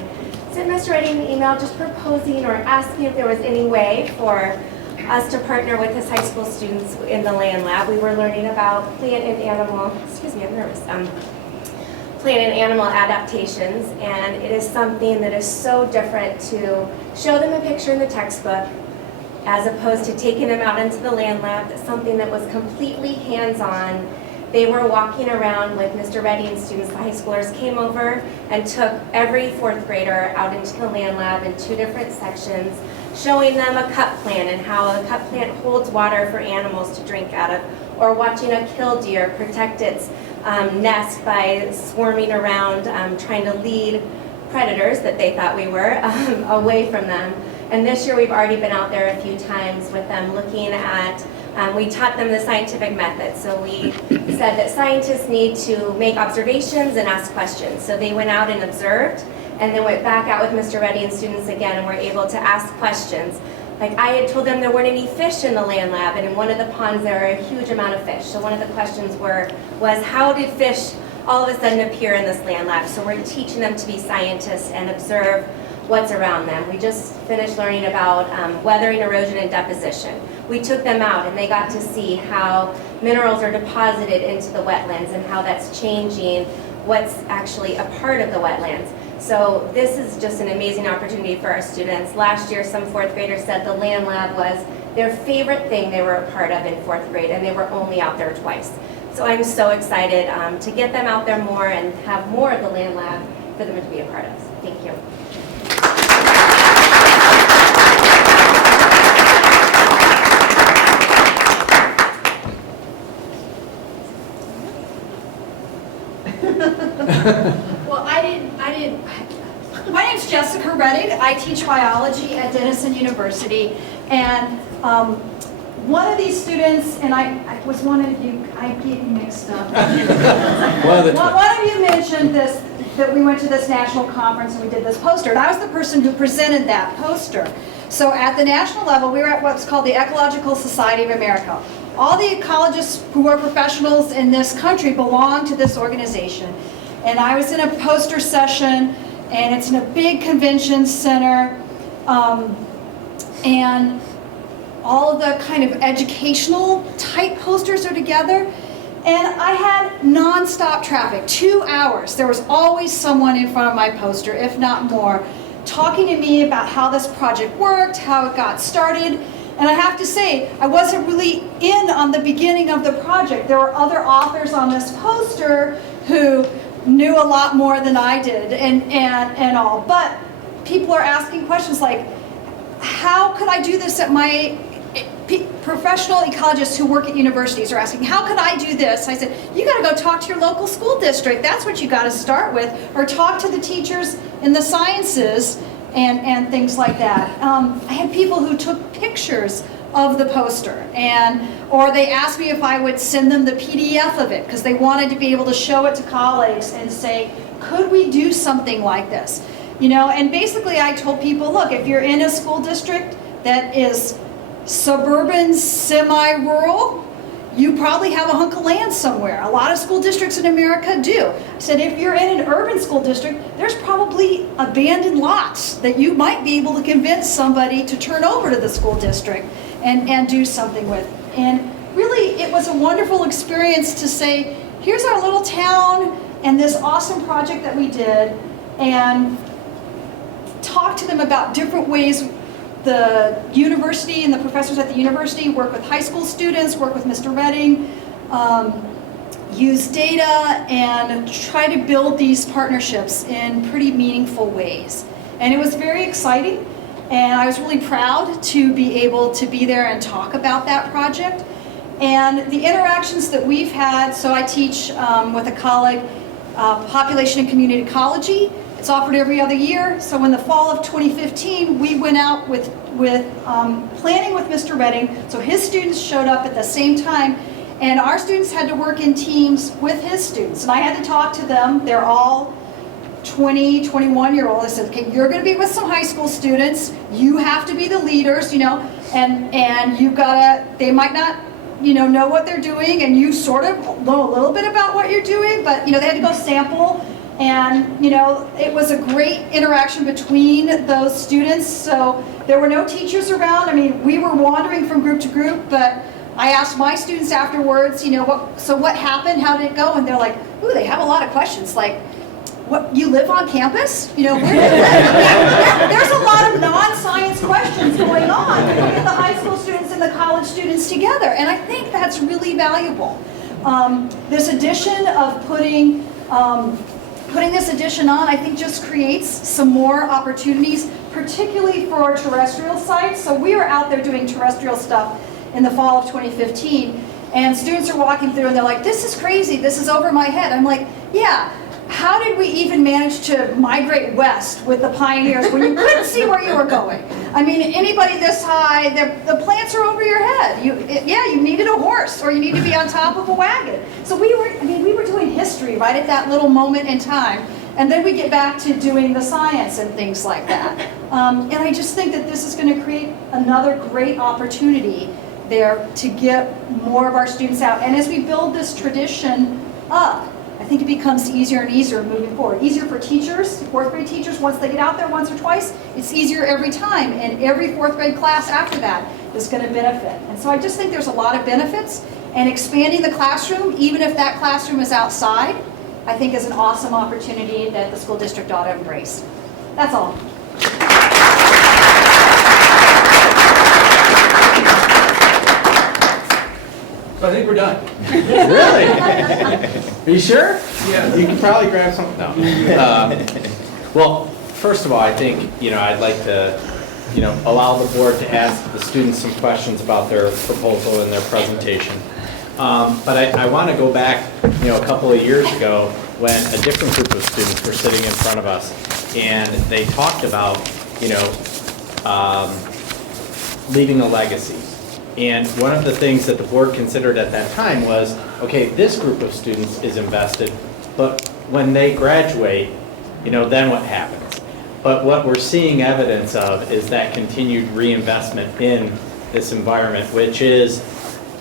sent Mr. Redding an email just proposing or asking if there was any way for us to partner with his high school students in the land lab. We were learning about plant and animal, excuse me, I'm nervous, plant and animal adaptations, and it is something that is so different to show them a picture in the textbook as opposed to taking them out into the land lab. That's something that was completely hands-on. They were walking around with Mr. Redding's students. The high schoolers came over and took every 4th grader out into the land lab in 2 different sections, showing them a cup plant and how a cup plant holds water for animals to drink out of, or watching a killdeer protect its nest by swarming around, trying to lead predators that they thought we were away from them. And this year we've already been out there a few times with them looking at, we taught them the scientific method. So we said that scientists need to make observations and ask questions. So they went out and observed, and then went back out with Mr. Reddy and students again and were able to ask questions. Like I had told them there weren't any fish in the land lab, and in one of the ponds there are a huge amount of fish. So one of the questions was how did fish all of a sudden appear in this land lab? So we're teaching them to be scientists and observe what's around them. We just finished learning about weathering, erosion, and deposition. We took them out and they got to see how minerals are deposited into the wetlands and how that's changing what's actually a part of the wetlands. So this is just an amazing opportunity for our students. Last year, some 4th graders said the land lab was their favorite thing they were a part of in 4th grade, and they were only out there twice. So I'm so excited to get them out there more and have more of the land lab for them to be a part of. Thank you. Well, my name's Jessica Reddick. I teach biology at Denison University, and one of these students, and I was one of you, I get you mixed up. One of you mentioned this, that we went to this national conference and we did this poster, and I was the person who presented that poster. So at the national level, we were at what's called the Ecological Society of America. All the ecologists who are professionals in this country belong to this organization. And I was in a poster session, and it's in a big convention center, and all of the kind of educational type posters are together. And I had nonstop traffic, 2 hours. There was always someone in front of my poster, if not more, talking to me about how this project worked, how it got started. And I have to say, I wasn't really in on the beginning of the project. There were other authors on this poster who knew a lot more than I did and all. But people are asking questions like, how could I do this at my professional ecologists who work at universities are asking, how could I do this? I said, you got to go talk to your local school district. That's what you got to start with. Or talk to the teachers in the sciences and things like that. I had people who took pictures of the poster, or they asked me if I would send them the PDF of it because they wanted to be able to show it to colleagues and say, could we do something like this? You know, and basically I told people, look, if you're in a school district that is suburban, semi-rural, you probably have a hunk of land somewhere. A lot of school districts in America do. I said if you're in an urban school district, there's probably abandoned lots that you might be able to convince somebody to turn over to the school district and do something with. And really, it was a wonderful experience to say, here's our little town and this awesome project that we did, and talk to them about different ways the university and the professors at the university work with high school students, work with Mr. Redding, use data, and try to build these partnerships in pretty meaningful ways. And it was very exciting, and I was really proud to be able to be there and talk about that project. And the interactions that we've had, so I teach with a colleague, population and community ecology. It's offered every other year. So in the fall of 2015, we went out with planning with Mr. Redding. So his students showed up at the same time, and our students had to work in teams with his students. And I had to talk to them. They're all 20, 21-year-olds. I said, okay, you're going to be with some high school students. You have to be the leaders, you know, and you gotta. They might not know what they're doing, and you sort of know a little bit about what you're doing, but, they had to go sample. And, it was a great interaction between those students. So there were no teachers around. I mean, we were wandering from group to group, but I asked my students afterwards, what happened? How did it go? And they're like, ooh, they have a lot of questions. Like, what, you live on campus? Where do you live? There's a lot of non-science questions going on to get the high school students and the college students together. And I think that's really valuable. This addition of putting this addition on, I think, just creates some more opportunities, particularly for our terrestrial sites. So we were out there doing terrestrial stuff in the fall of 2015, and students are walking through and they're like, this is crazy, this is over my head. I'm like, yeah, how did we even manage to migrate west with the pioneers when you couldn't see where you were going? I mean, anybody this high, the plants are over your head. You needed a horse, or you need to be on top of a wagon. So we were doing history right at that little moment in time. And then we get back to doing the science and things like that. And I just think that this is going to create another great opportunity there to get more of our students out. And as we build this tradition up, I think it becomes easier and easier moving forward. Easier for teachers, fourth grade teachers, once they get out there once or twice, it's easier every time. And every fourth grade class after that is going to benefit. And so I just think there's a lot of benefits. And expanding the classroom, even if that classroom is outside, I think is an awesome opportunity that the school district ought to embrace. That's all. So I think we're done. Really? Are you sure? Yeah. You can probably grab something. No. Well, first of all, I think, I'd like to, allow the board to ask the students some questions about their proposal and their presentation. But I want to go back, a couple of years ago when a different group of students were sitting in front of us, and they talked about, leaving a legacy. And one of the things that the board considered at that time was, okay, this group of students is invested, but when they graduate, then what happens? But what we're seeing evidence of is that continued reinvestment in this environment, which is,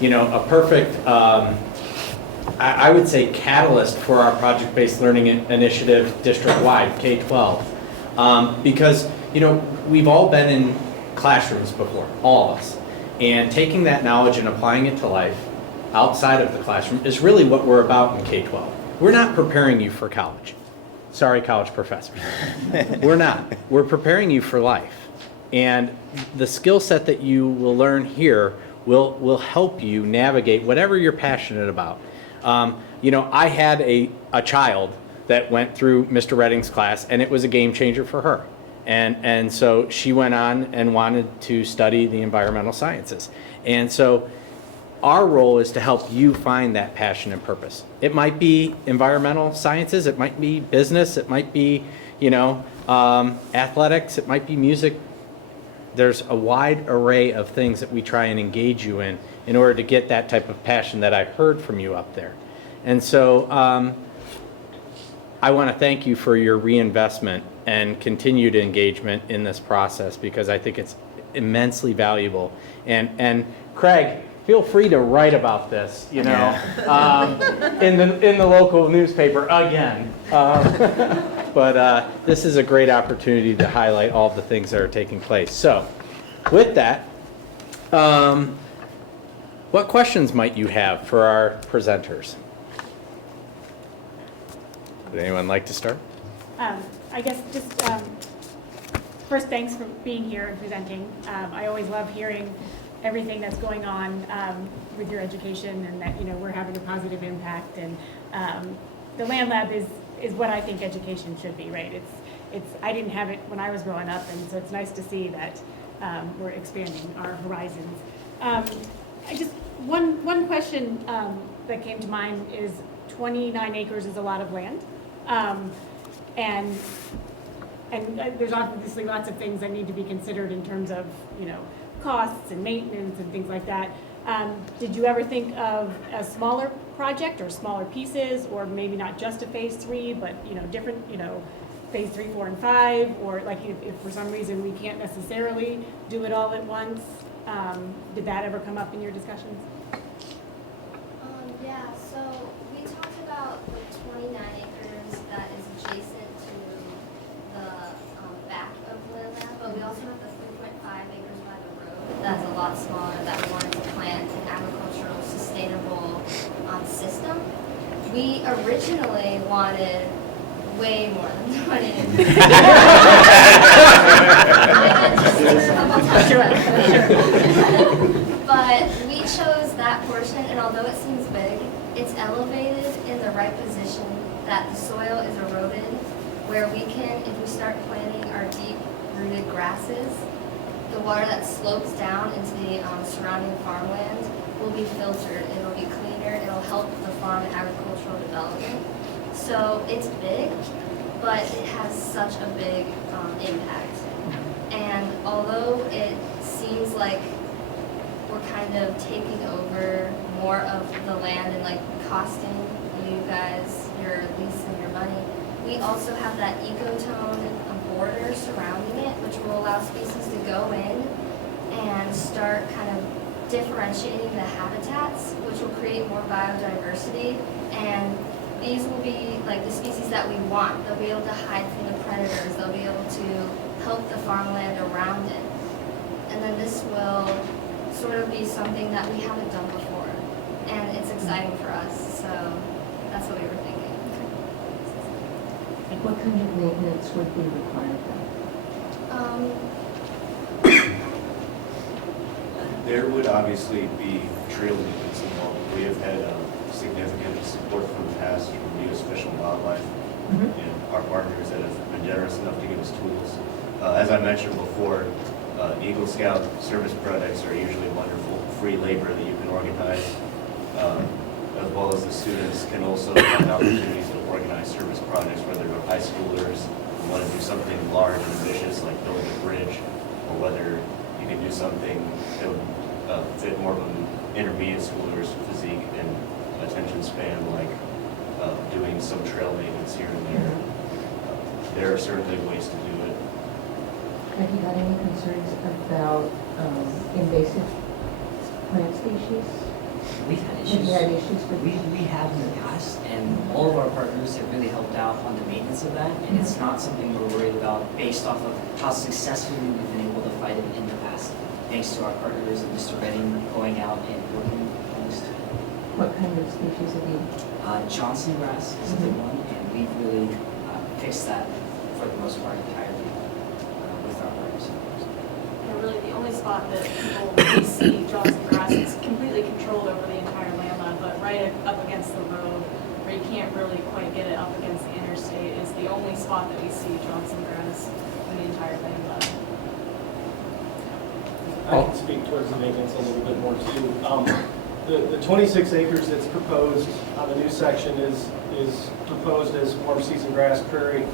a perfect, I would say, catalyst for our project-based learning initiative district-wide, K-12. Because, we've all been in classrooms before, all of us. And taking that knowledge and applying it to life outside of the classroom is really what we're about in K-12. We're not preparing you for college. Sorry, college professors. We're not. We're preparing you for life. And the skill set that you will learn here will help you navigate whatever you're passionate about. I had a child that went through Mr. Redding's class, and it was a game changer for her. And so she went on and wanted to study the environmental sciences. And so our role is to help you find that passion and purpose. It might be environmental sciences, it might be business, it might be, athletics, it might be music. There's a wide array of things that we try and engage you in order to get that type of passion that I heard from you up there. And so I want to thank you for your reinvestment and continued engagement in this process, because I think it's immensely valuable. And Craig, feel free to write about this, in the local newspaper again. But this is a great opportunity to highlight all of the things that are taking place. So, with that, what questions might you have for our presenters? Would anyone like to start? I guess just first, thanks for being here and presenting. I always love hearing everything that's going on with your education, and that we're having a positive impact. And the Land Lab is what I think education should be, right? It's I didn't have it when I was growing up, and so it's nice to see that we're expanding our horizons. I just one question that came to mind is 29 acres is a lot of land. And there's obviously lots of things that need to be considered in terms of, costs and maintenance and things like that. Did you ever think of a smaller project or smaller pieces, or maybe not just a phase 3, but, different, phase 3, 4, and 5, or like if for some reason we can't necessarily do it all at once? Did that ever come up in your discussions? we also have the 3.5 acres by the road. That's a lot smaller that we wanted to plant an agricultural sustainable system. We originally wanted way more than 20 acres. But we chose that portion, and although it seems big, it's elevated in the right position that the soil is eroded, where we can, if we start planting our deep-rooted grasses, the water that slopes down into the surrounding farmland will be filtered, it'll be cleaner, it'll help the farm and agricultural development. So it's big, but it has such a big impact. And although it seems like we're kind of taking over more of the land and like costing you guys your lease and your money, we also have that ecotone border surrounding it, which will allow species to go in and start kind of differentiating the habitats, which will create more biodiversity. And these will be like the species that we want. They'll be able to hide from the predators. They'll be able to help the farmland around it. And then this will sort of be something that we haven't done before. And it's exciting for us, so that's what we were thinking. What kind of maintenance would be required then? There would obviously be trail maintenance involved. We have had significant support from the past from U.S. Fish and Wildlife and our partners that have been generous enough to give us tools. As I mentioned before, Eagle Scout service projects are usually wonderful, free labor that you can organize, as well as the students can also find opportunities to organize service projects, whether they're high schoolers who want to do something large and ambitious like building a bridge, or whether you can do something that would fit more of an intermediate schooler's physique and attention span, like doing some trail maintenance here and there. There are certainly ways to do it. Have you had any concerns about invasive plant species? We've had issues. Have you had issues with We have in the past, and all of our partners have really helped out on the maintenance of that, and it's not something we're worried about based off of how successfully we've been able to fight it in the past, thanks to our partners and Mr. Redding going out and working on this too. what kind of species have you? Johnson grass is a big one, and we've really fixed that for the most part entirely with our partners. Really, the only spot that people really see Johnson grass is completely controlled over the entire land lab, but right up against the road, where you can't really quite get it up against the interstate, is the only spot that we see Johnson grass in the entire land lab. I can speak towards the maintenance a little bit more too. The 26 acres that's proposed on the new section is proposed as warm season grass prairie,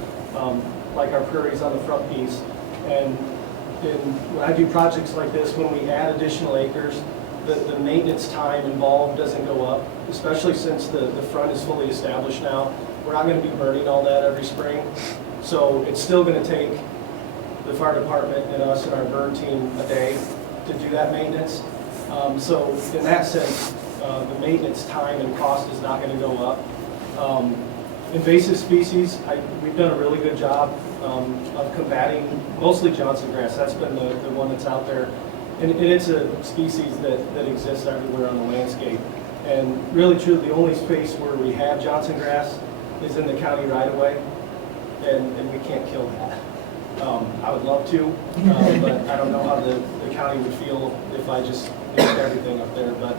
like our prairies on the front piece. And when I do projects like this, when we add additional acres, the maintenance time involved doesn't go up, especially since the front is fully established now. We're not going to be burning all that every spring. So it's still going to take the fire department and us and our burn team a day to do that maintenance. So in that sense, the maintenance time and cost is not going to go up. Invasive species, we've done a really good job of combating mostly Johnson grass. That's been the one that's out there. And it's a species that exists everywhere on the landscape. And really, truly, the only space where we have Johnson grass is in the county right-of-way, and we can't kill that. I would love to, but I don't know how the county would feel if I just did everything up there. But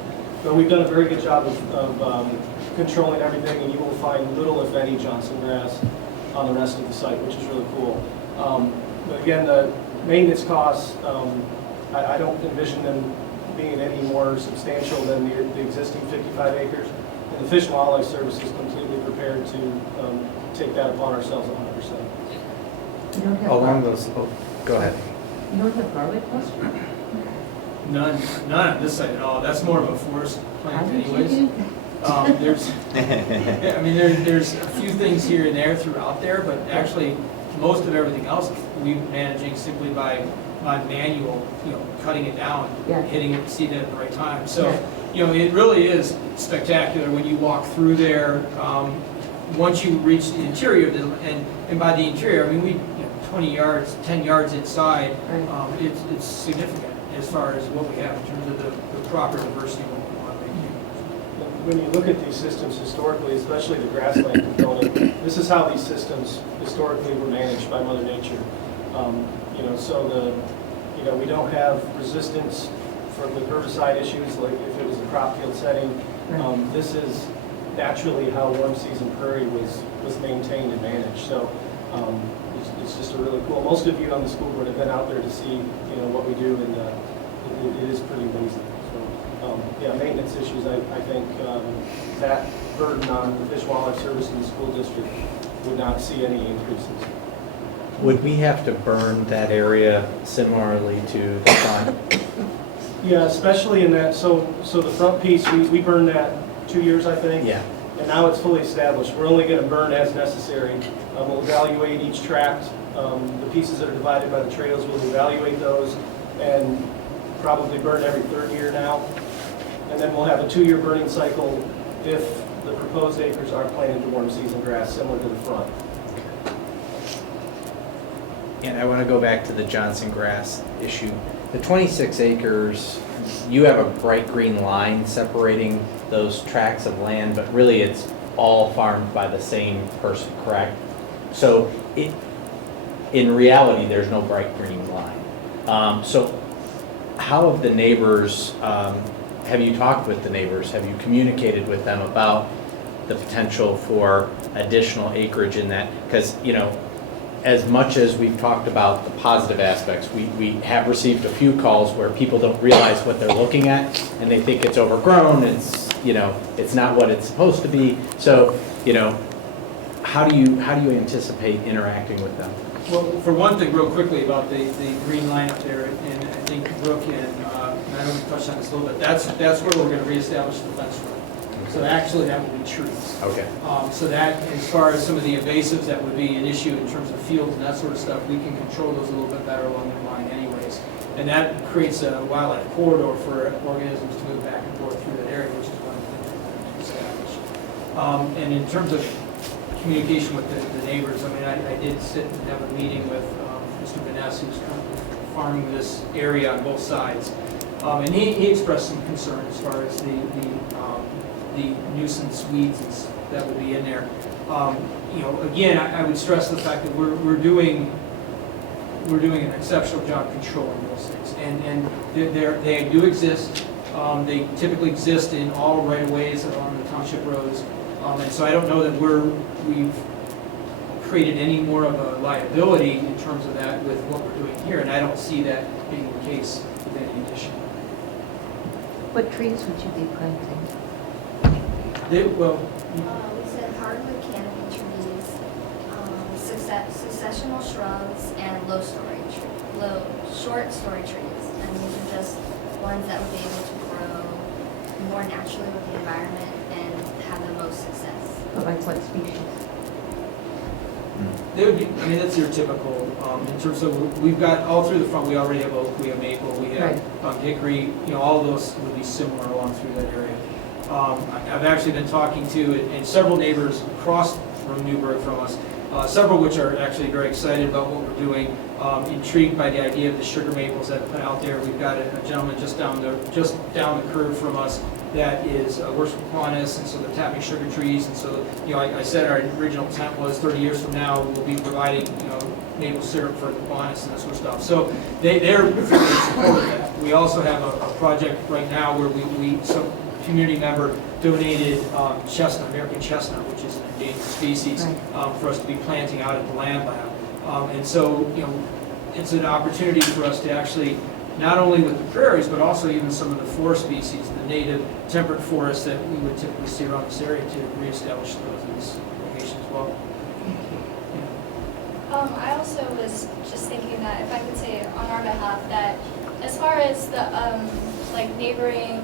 we've done a very good job of controlling everything, and you will find little, if any, Johnson grass on the rest of the site, which is really cool. But again, the maintenance costs, I don't envision them being any more substantial than the existing 55 acres. And the Fish and Wildlife Service is completely prepared to take that upon ourselves 100%. You don't have Along garlic? those, go ahead. You don't have garlic cluster? None on this site at all. That's more of a forest plant How did you anyways. do that? There's a few things here and there throughout there, but actually most of everything else we're managing simply by manual, cutting it down, hitting it, seed it at the right time. So, it really is spectacular when you walk through there. Once you reach the interior, and by the interior, I mean we 20 yards, 10 yards inside, it's significant as far as what we have in terms of the proper diversity of what we want to maintain. When you look at these systems historically, especially the grassland component, this is how these systems historically were managed by Mother Nature. We don't have resistance from the herbicide issues like if it was a crop field setting. This is naturally how warm season prairie was maintained and managed. So it's just a really cool. Most of you on the school board have been out there to see what we do, and it is pretty amazing. So maintenance issues. I think that burden on the Fish and Wildlife Service in the school district would not see any increases. Would we have to burn that area similarly to the front? Yeah, especially in that, so the front piece, we burned that 2 years, I think. Yeah. And now it's fully established. We're only going to burn as necessary. We'll evaluate each tract. The pieces that are divided by the trails, we'll evaluate those and probably burn every third year now. And then we'll have a 2-year burning cycle if the proposed acres are planted to warm season grass, similar to the front. And I want to go back to the Johnson grass issue. The 26 acres, you have a bright green line separating those tracts of land, but really it's all farmed by the same person, correct? So in reality, there's no bright green line. So how have the neighbors, have you talked with the neighbors? Have you communicated with them about the potential for additional acreage in that? Because, as much as we've talked about the positive aspects, we have received a few calls where people don't realize what they're looking at and they think it's overgrown, it's not what it's supposed to be. So, how do you anticipate interacting with them? Well, for one thing, real quickly about the green line up there, and I think Brooke and I know we touched on this a little bit, that's where we're going to reestablish the fence row. So actually that will be trees. Okay. So that, as far as some of the invasives that would be an issue in terms of fields and that sort of stuff, we can control those a little bit better along the line anyways. And that creates a wildlife corridor for organisms to move back and forth through that area, which is one of the things we're trying to establish. And in terms of communication with the neighbors, I mean, I did sit and have a meeting with Mr. Vaness, who's currently farming this area on both sides. And he expressed some concern as far as the nuisance weeds that would be in there. Again, I would stress the fact that we're doing an exceptional job controlling those things, and they do exist. They typically exist in all right-of-ways on the township roads, and so I don't know that we've created any more of a liability in terms of that with what we're doing here, and I don't see that being the case with any addition. What trees would you be planting? We said hardwood canopy trees, successional shrubs, and short story trees. And these are just ones that would be able to grow more naturally with the environment and have the most success. But like what species? They would be, that's your typical, in terms of, we've got, all through the front, we already have oak, we have maple, we have hickory, all of those would be similar along through that area. I've actually been talking to, and several neighbors across from Newburgh from us, several which are actually very excited about what we're doing, intrigued by the idea of the sugar maples that are out there. We've got a gentleman just down the curve from us that is works with Kiwanis, and so they're tapping sugar trees, and so I said our original intent was 30 years from now we'll be providing maple syrup for the Kiwanis and that sort of stuff. So they're very supportive of that. We also have a project right now where some community member donated chestnut, American chestnut, which is an endangered species, for us to be planting out at the land lab. And so, it's an opportunity for us to actually, not only with the prairies, but also even some of the forest species, the native temperate forests that we would typically see around this area, to reestablish those in this location as well. I also was just thinking that if I could say on our behalf that as far as the neighboring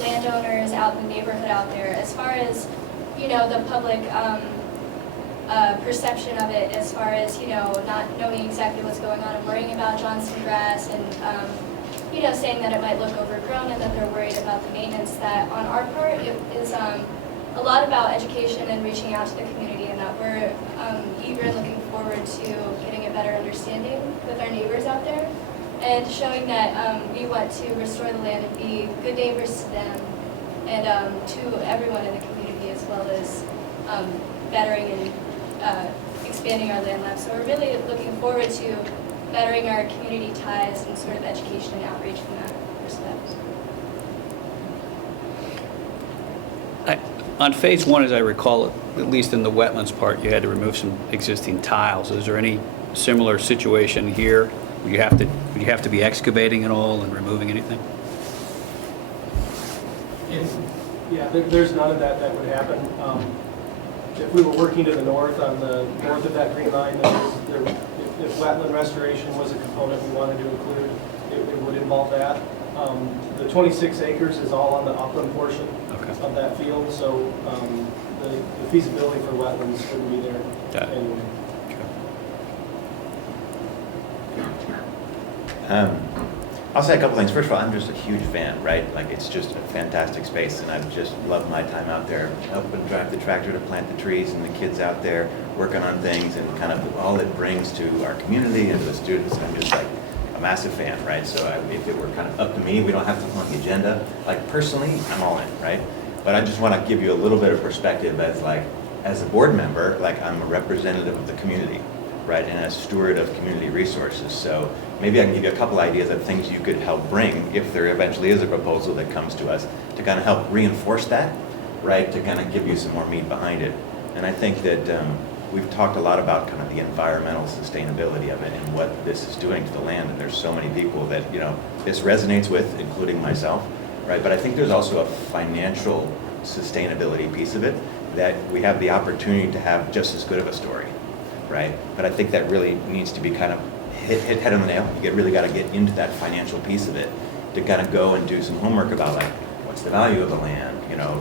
landowners out in the neighborhood out there, as far as the public perception of it, as far as not knowing exactly what's going on and worrying about Johnson grass and saying that it might look overgrown and that they're worried about the maintenance, that on our part it is a lot about education and reaching out to the community, and that we're eager and looking forward to getting a better understanding with our neighbors out there, and showing that we want to restore the land and be good neighbors to them and to everyone in the community, as well as bettering and expanding our land lab. So we're really looking forward to bettering our community ties and sort of education and outreach from that respect. On phase one, as I recall, at least in the wetlands part, you had to remove some existing tiles. Is there any similar situation here? Would you have to be excavating at all and removing anything? Yeah, there's none of that would happen. If we were working to the north, on the north of that green line, if wetland restoration was a component we wanted to include, it would involve that. The 26 acres is all on the upland portion of that field, so the feasibility for wetlands wouldn't be there anyway. I'll say a couple things. First of all, I'm just a huge fan, right? Like, it's just a fantastic space, and I've just loved my time out there, helping drive the tractor to plant the trees, and the kids out there working on things, and kind of all it brings to our community and to the students. I'm just like a massive fan, right? So if it were kind of up to me, we don't have something on the agenda. Like, personally, I'm all in, right? But I just want to give you a little bit of perspective as a board member, like, I'm a representative of the community, right, and a steward of community resources. So maybe I can give you a couple ideas of things you could help bring if there eventually is a proposal that comes to us to kind of help reinforce that, right, to kind of give you some more meat behind it. And I think that we've talked a lot about kind of the environmental sustainability of it and what this is doing to the land. And there's so many people that, this resonates with, including myself, right? But I think there's also a financial sustainability piece of it that we have the opportunity to have just as good of a story, right? But I think that really needs to be kind of hit head on the nail. You really got to get into that financial piece of it to kind of go and do some homework about, like, what's the value of the land,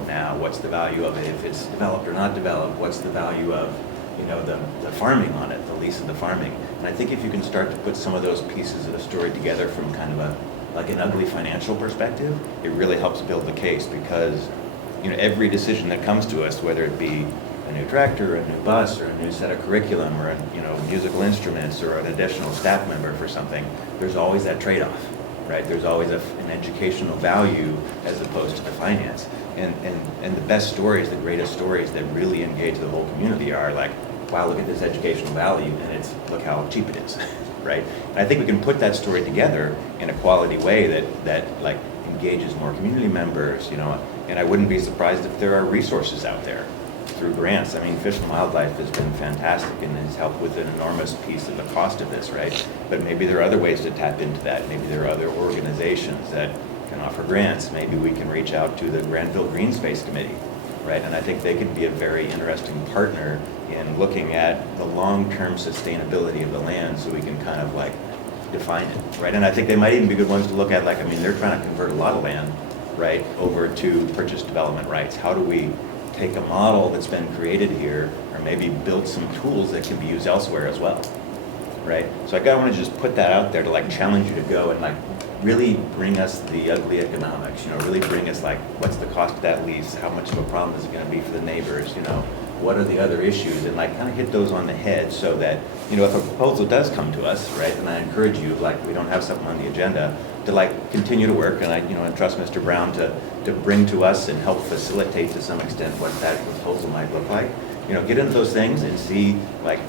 now, what's the value of it if it's developed or not developed, what's the value of, the farming on it, the lease of the farming. And I think if you can start to put some of those pieces of the story together from kind of an ugly financial perspective, it really helps build the case, because, every decision that comes to us, whether it be a new tractor, a new bus, or a new set of curriculum, or musical instruments, or an additional staff member for something, there's always that trade-off, right? There's always an educational value as opposed to the finance. And the best stories, the greatest stories that really engage the whole community are like, wow, look at this educational value, and it's, look how cheap it is, right? And I think we can put that story together in a quality way that like engages more community members, and I wouldn't be surprised if there are resources out there through grants. I mean, Fish and Wildlife has been fantastic and has helped with an enormous piece of the cost of this, right? But maybe there are other ways to tap into that. Maybe there are other organizations that can offer grants. Maybe we can reach out to the Granville Green Space Committee, right? And I think they can be a very interesting partner in looking at the long-term sustainability of the land, so we can kind of like define it, right? And I think they might even be good ones to look at, like, I mean, they're trying to convert a lot of land, right, over to purchase development rights. How do we take a model that's been created here, or maybe build some tools that can be used elsewhere as well, right? So I want to just put that out there to like challenge you to go and like really bring us the ugly economics, really bring us like, what's the cost of that lease? How much of a problem is it going to be for the neighbors? What are the other issues? And like kind of hit those on the head, so that, if a proposal does come to us, right, and I encourage you, like, we don't have something on the agenda, to like continue to work, and I trust Mr. Brown to bring to us and help facilitate to some extent what that proposal might look like. Get into those things and see, like,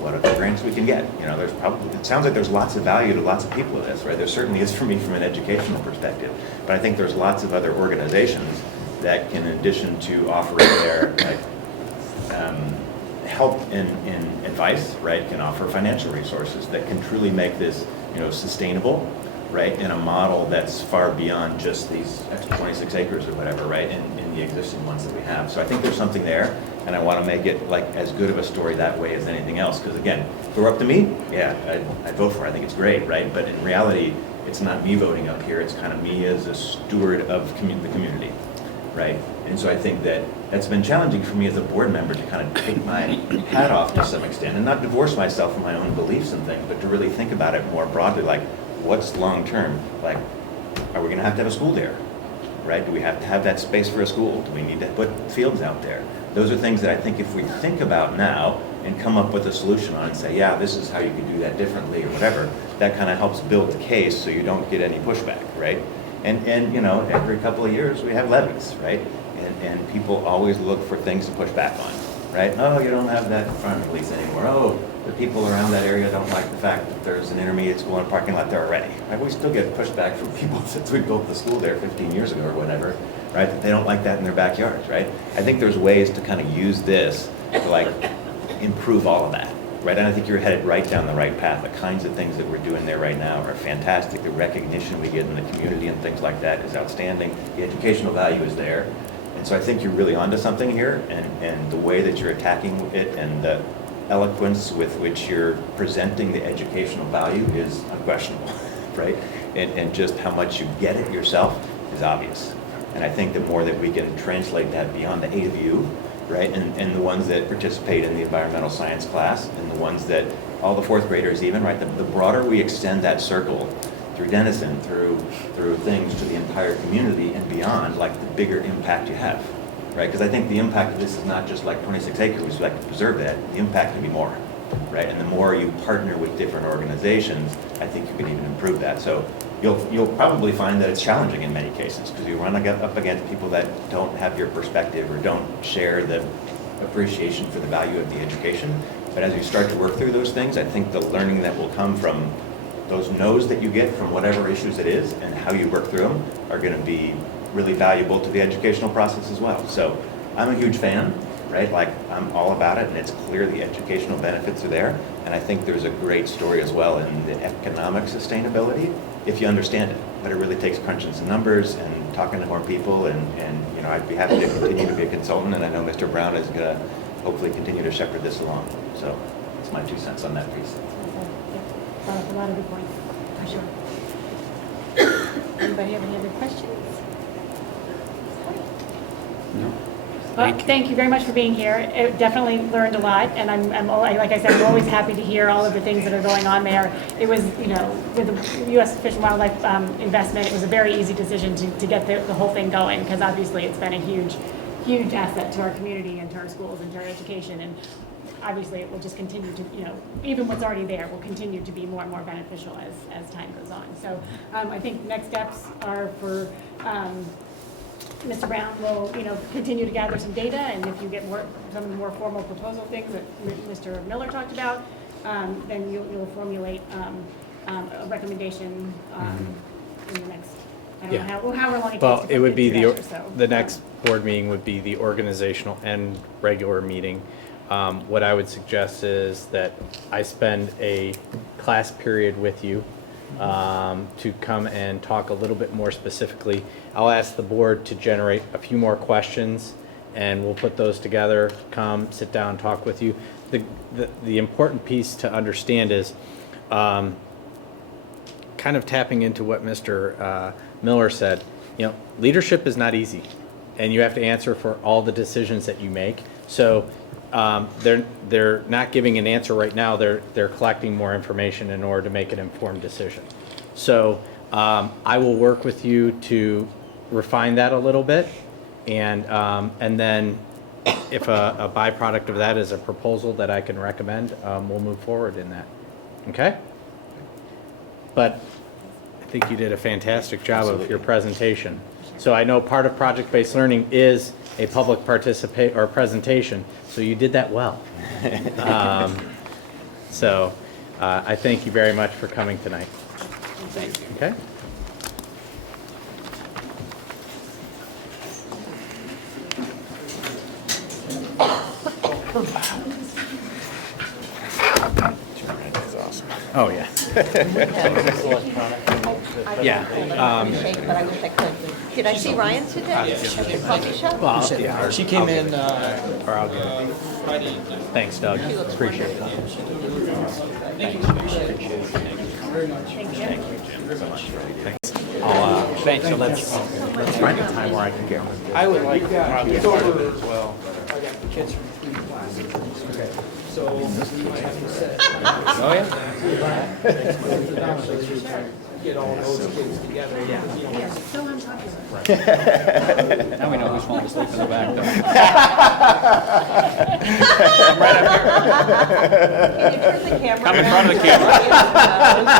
what other grants we can get. There's probably, it sounds like there's lots of value to lots of people in this, right? There certainly is for me from an educational perspective, but I think there's lots of other organizations that can, in addition to offering their like help in advice, right, can offer financial resources that can truly make this, sustainable, right, in a model that's far beyond just these extra 26 acres or whatever, right, in the existing ones that we have. So I think there's something there, and I want to make it like as good of a story that way as anything else, because again, if it were up to me, yeah, I'd vote for it. I think it's great, right, but in reality, it's not me voting up here, it's kind of me as a steward of the community, right? And so I think that's been challenging for me as a board member to kind of take my hat off to some extent and not divorce myself from my own beliefs and things, but to really think about it more broadly, like, what's long-term? Like, are we going to have a school there, right? Do we have to have that space for a school? Do we need to put fields out there? Those are things that I think if we think about now and come up with a solution on it and say, yeah, this is how you could do that differently or whatever, that kind of helps build the case so you don't get any pushback, right? And you know, every couple of years we have levies, right? And people always look for things to push back on, right? Oh, you don't have that front lease anymore. Oh, the people around that area don't like the fact that there's an intermediate school and a parking lot there already. Right? We still get pushback from people since we built the school there 15 years ago or whatever, right? That they don't like that in their backyards, right? I think there's ways to kind of use this to like improve all of that, right? And I think you're headed right down the right path. The kinds of things that we're doing there right now are fantastic. The recognition we get in the community and things like that is outstanding. The educational value is there. And so I think you're really onto something here, and the way that you're attacking it and the eloquence with which you're presenting the educational value is unquestionable, right? And just how much you get it yourself is obvious. And I think the more that we can translate that beyond the 8 of you, right, and the ones that participate in the environmental science class, and the ones that, all the 4th graders even, right, the broader we extend that circle through Denison, through things to the entire community and beyond, like the bigger impact you have, right? Because I think the impact of this is not just like 26 acres, we like to preserve that. The impact can be more, right? And the more you partner with different organizations, I think you can even improve that. So you'll probably find that it's challenging in many cases because you run up against people that don't have your perspective or don't share the appreciation for the value of the education. But as you start to work through those things, I think the learning that will come from those no's that you get from whatever issues it is and how you work through them are going to be really valuable to the educational process as well. So I'm a huge fan, right? Like I'm all about it, and it's clear the educational benefits are there. And I think there's a great story as well in the economic sustainability if you understand it. But it really takes crunching some numbers and talking to more people, and you know, I'd be happy to continue to be a consultant, and I know Mr. Brown is going to hopefully continue to shepherd this along. So that's my 2 cents on that piece. A lot of good points, for sure. Anybody have any other questions? No. Well, thank you very much for being here. It definitely learned a lot, and like I said, I'm always happy to hear all of the things that are going on there. It was, you know, with the U.S. Fish and Wildlife investment, it was a very easy decision to get the whole thing going, because obviously it's been a huge asset to our community and to our schools and to our education, and obviously it will just continue to, you know, even what's already there will continue to be more and more beneficial as time goes on. So I think next steps are for Mr. Brown will, you know, continue to gather some data, and if you get some of the more formal proposal things that Mr. Miller talked about, then you'll formulate a recommendation in the next, I don't know, however long it takes. Well, it would be the next next board meeting would be the organizational and regular meeting. What I would suggest is that I spend a class period with you to come and talk a little bit more specifically. I'll ask the board to generate a few more questions, and we'll put those together, come, sit down, talk with you. The important piece to understand is kind of tapping into what Mr. Miller said. You know, leadership is not easy, and you have to answer for all the decisions that you make. So they're not giving an answer right now. They're collecting more information in order to make an informed decision. So I will work with you to refine that a little bit, and then if a byproduct of that is a proposal that I can recommend, we'll move forward in that. Okay? But I think you did a fantastic job of your presentation. So I know part of project-based learning is a public presentation, so you did that well. So I thank you very much for coming tonight. Thank you. Okay? Oh, yeah. Yeah. But I wish I could. Did I see Ryan today at the coffee shop? Well, yeah. She came in Or I'll get it. Friday. Thanks, Doug. Appreciate it. Thank you. Appreciate it. Very much. Thank you. Very much. Thanks. Thanks. So let's find a time where I can get one. I would like to. It's over as well. I got the kids from 3 classes. Okay. So, we have to set. Oh, yeah? get all those kids together. Because, you know, Yeah, so unpopular. Now we know who's falling asleep in the back, though. Can you turn the camera Come in around? front of the camera.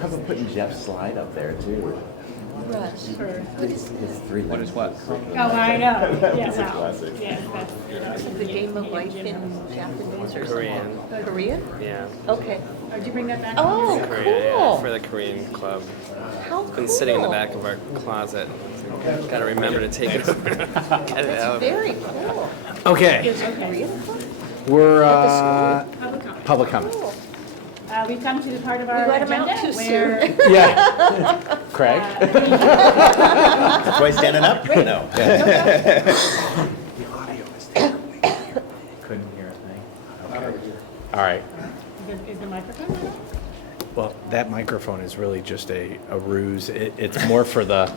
How about putting Jeff's slide up there too? Rush. His three. What is what? Oh, I know. That's Yeah, a wow. classic. Yeah, that's. The game of life in Japanese or Korean. something? Korean? Yeah. Okay. Oh, did you bring that back? Oh, Korea, yeah, cool. for the Korean club. How It's been sitting in the cool. back of our closet. Got to remember to take it over. Get it That's out. very cool. Okay, Is it Korean? we're, Public comment. public comment. Cool. We've come to the part of We our let 'em agenda out too where. soon. Yeah. Craig? Troy standing up? No. Couldn't hear a thing. Okay. All right. Is the microphone on? Well, that microphone is really just a ruse. It's more for the,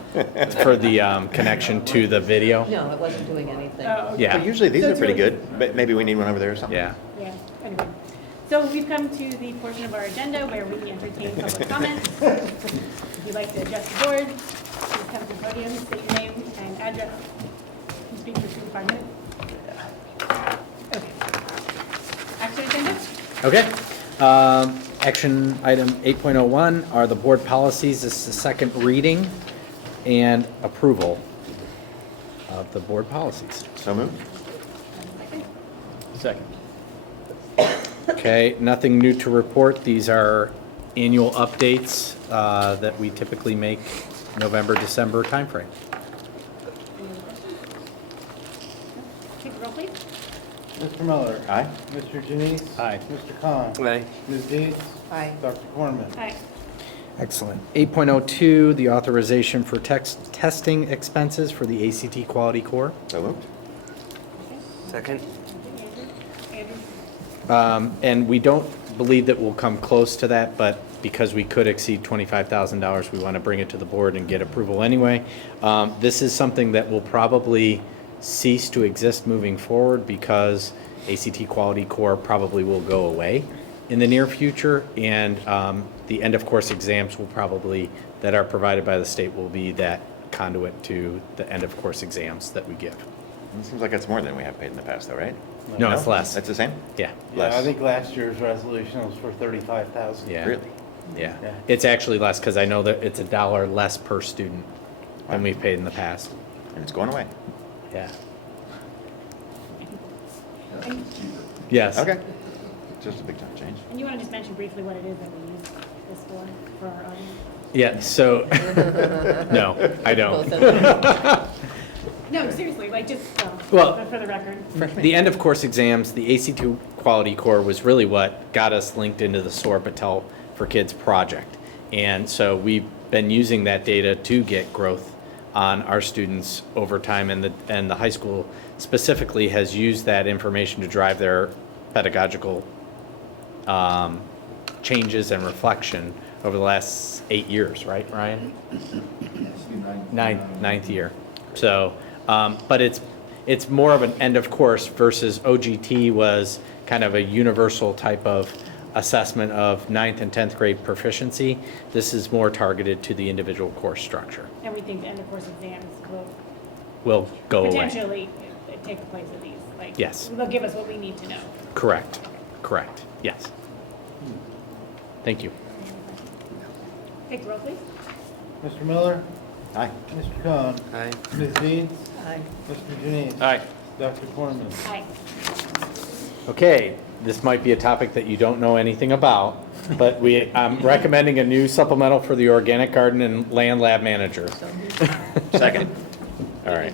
connection to the video. No, it wasn't doing anything. Oh, okay. Yeah. But usually these So are it's pretty really- good, but maybe we need one over there or something. Yeah. Yeah, anyway. So we've come to the portion of our agenda where we entertain public comments. If you'd like to address the board, please come to the podium, state your name and address. You speak for 2 to 5 minutes. Okay. Action agenda? Okay. Action item 8.01 are the board policies. This is the second reading and approval of the board policies. So moved. Second. Okay, nothing new to report. These are annual updates that we typically make November, December timeframe. Any other questions? Take the roll, please. Mr. Miller. Aye. Mr. Janice. Aye. Mr. Khan. Aye. Ms. Deeds. Aye. Dr. Cornman. Aye. Excellent. 8.02, the authorization for testing expenses for the ACT Quality Core. So moved. Second. Andrew? And we don't believe that we'll come close to that, but because we could exceed $25,000, we want to bring it to the board and get approval anyway. This is something that will probably cease to exist moving forward because ACT Quality Core probably will go away in the near future, and the end of course exams will probably, that are provided by the state, will be that conduit to the end of course exams that we give. It seems like that's more than we have paid in the past though, right? No, it's less. That's the same? Yeah. Yeah, I Less. think last year's resolution was for 35,000. Yeah. Really? Yeah, Yeah. it's actually less because I know that it's $1 less per student than we've paid in the past. And it's going away. Yeah. Yes. Okay. Just a big time change. And you want to just mention briefly what it is that we use this for our audience? Yeah, so, no, I don't. No, seriously, like just, Well, for the record. The end of course exams, the ACT Quality Core was really what got us linked into the SOAR Patel for Kids project. And so we've been using that data to get growth on our students over time, and the high school specifically has used that information to drive their pedagogical changes and reflection over the last 8 years, right, Ryan? Ninth year. So, but it's more of an end of course versus OGT was kind of a universal type of assessment of 9th and 10th grade proficiency. This is more targeted to the individual course structure. And we think the end of course exams Will go away. potentially take the place of these, like. Yes. They'll give us what we need to know. Correct, yes. Thank you. Take the roll, please. Mr. Miller. Aye. Mr. Khan. Aye. Ms. Deeds. Aye. Mr. Janice. Aye. Dr. Cornman. Aye. Okay, this might be a topic that you don't know anything about, but I'm recommending a new supplemental for the organic garden and land lab manager. Second. All right.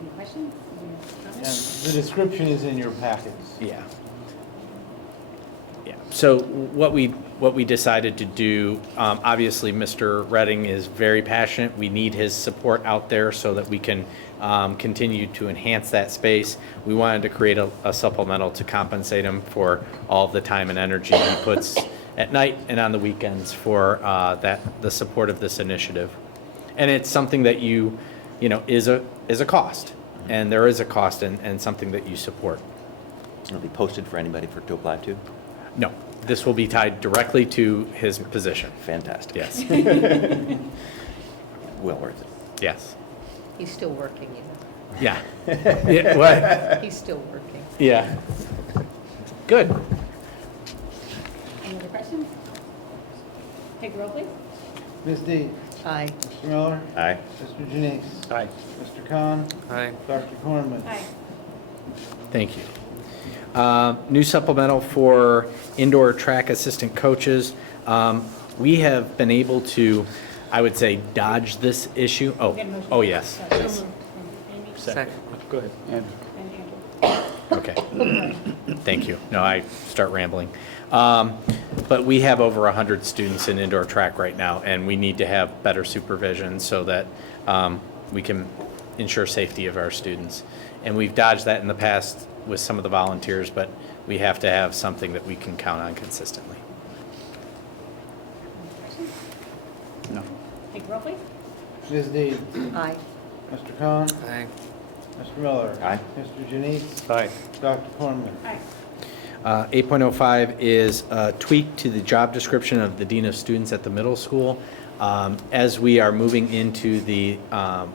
Any questions? Any And comments? the description is in your packets. Yeah. Yeah, so what we decided to do, obviously, Mr. Redding is very passionate. We need his support out there so that we can continue to enhance that space. We wanted to create a supplemental to compensate him for all the time and energy he puts at night and on the weekends for the support of this initiative. And it's something that is a cost, and there is a cost and something that you support. It'll be posted for anybody to apply to? No, this will be tied directly to his position. Fantastic. Yes. Well worth it. Yes. He's still working, you know. Yeah. Yeah, what? He's still working. Yeah. Good. Any other questions? Take the roll, please. Ms. Dees. Aye. Mr. Miller. Aye. Mr. Janice. Aye. Mr. Khan. Aye. Dr. Corman. Aye. Thank you. New supplemental for indoor track assistant coaches. We have been able to, I would say, dodge this issue. Oh, yes. So moved from Amy. Second. Go ahead. And And Andrew. Okay. Thank you. No, I start rambling. But we have over 100 students in indoor track right now, and we need to have better supervision so that we can ensure safety of our students. And we've dodged that in the past with some of the volunteers, but we have to have something that we can count on consistently. Questions? no. Take the roll, please. Ms. Dees. Aye. Mr. Khan. Aye. Mr. Miller. Aye. Mr. Janice. Aye. Dr. Corman. Aye. 8.05 is a tweak to the job description of the Dean of Students at the middle school. As we are moving into the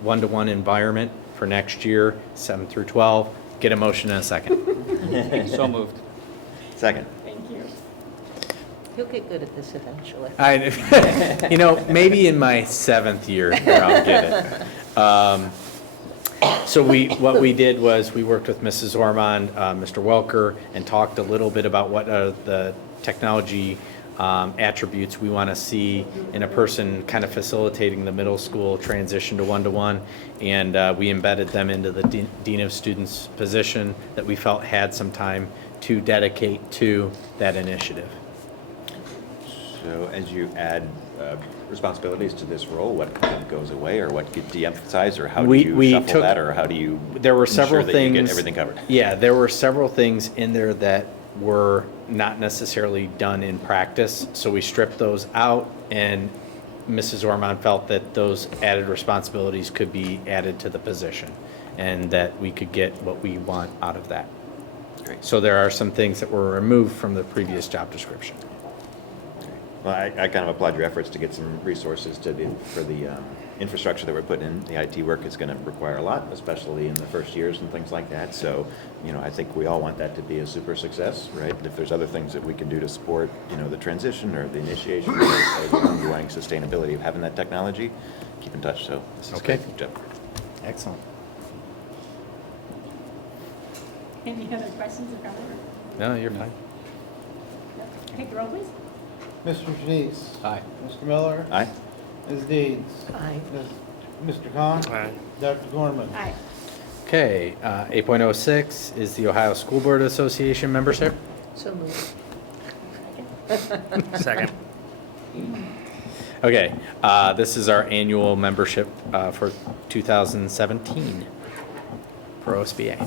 one-to-one environment for next year, 7 through 12, get a motion in a second. So moved. Second. Thank you. He'll get good at this eventually. Maybe in my 7th year here I'll get it. So what we did was we worked with Mrs. Ormond, Mr. Welker, and talked a little bit about what are the technology attributes we want to see in a person kind of facilitating the middle school transition to one-to-one. And we embedded them into the Dean of Students position that we felt had some time to dedicate to that initiative. So as you add responsibilities to this role, what goes away, or what gets de-emphasized, or how do you shuffle that, or how do you there were several ensure that you things, get everything covered? Yeah, there were several things in there that were not necessarily done in practice, so we stripped those out, and Mrs. Ormond felt that those added responsibilities could be added to the position, and that we could get what we want out of that. Great. So there are some things that were removed from the previous job description. Well, I kind of applaud your efforts to get some resources for the infrastructure that we're putting in. The IT work is going to require a lot, especially in the first years and things like that. So, I think we all want that to be a super success, right? If there's other things that we can do to support, the transition or the initiation or the ongoing sustainability of having that technology, keep in touch. So this is Okay. great. Good job. Excellent. Any other questions or comments? No, you're fine. Take the roll, please. Mr. Janice. Aye. Mr. Miller. Aye. Ms. Dees. Aye. Mr. Khan. Aye. Dr. Corman. Aye. Okay, 8.06 is the Ohio School Board Association membership. So moved. Second. Okay, this is our annual membership for 2017 for OSBA.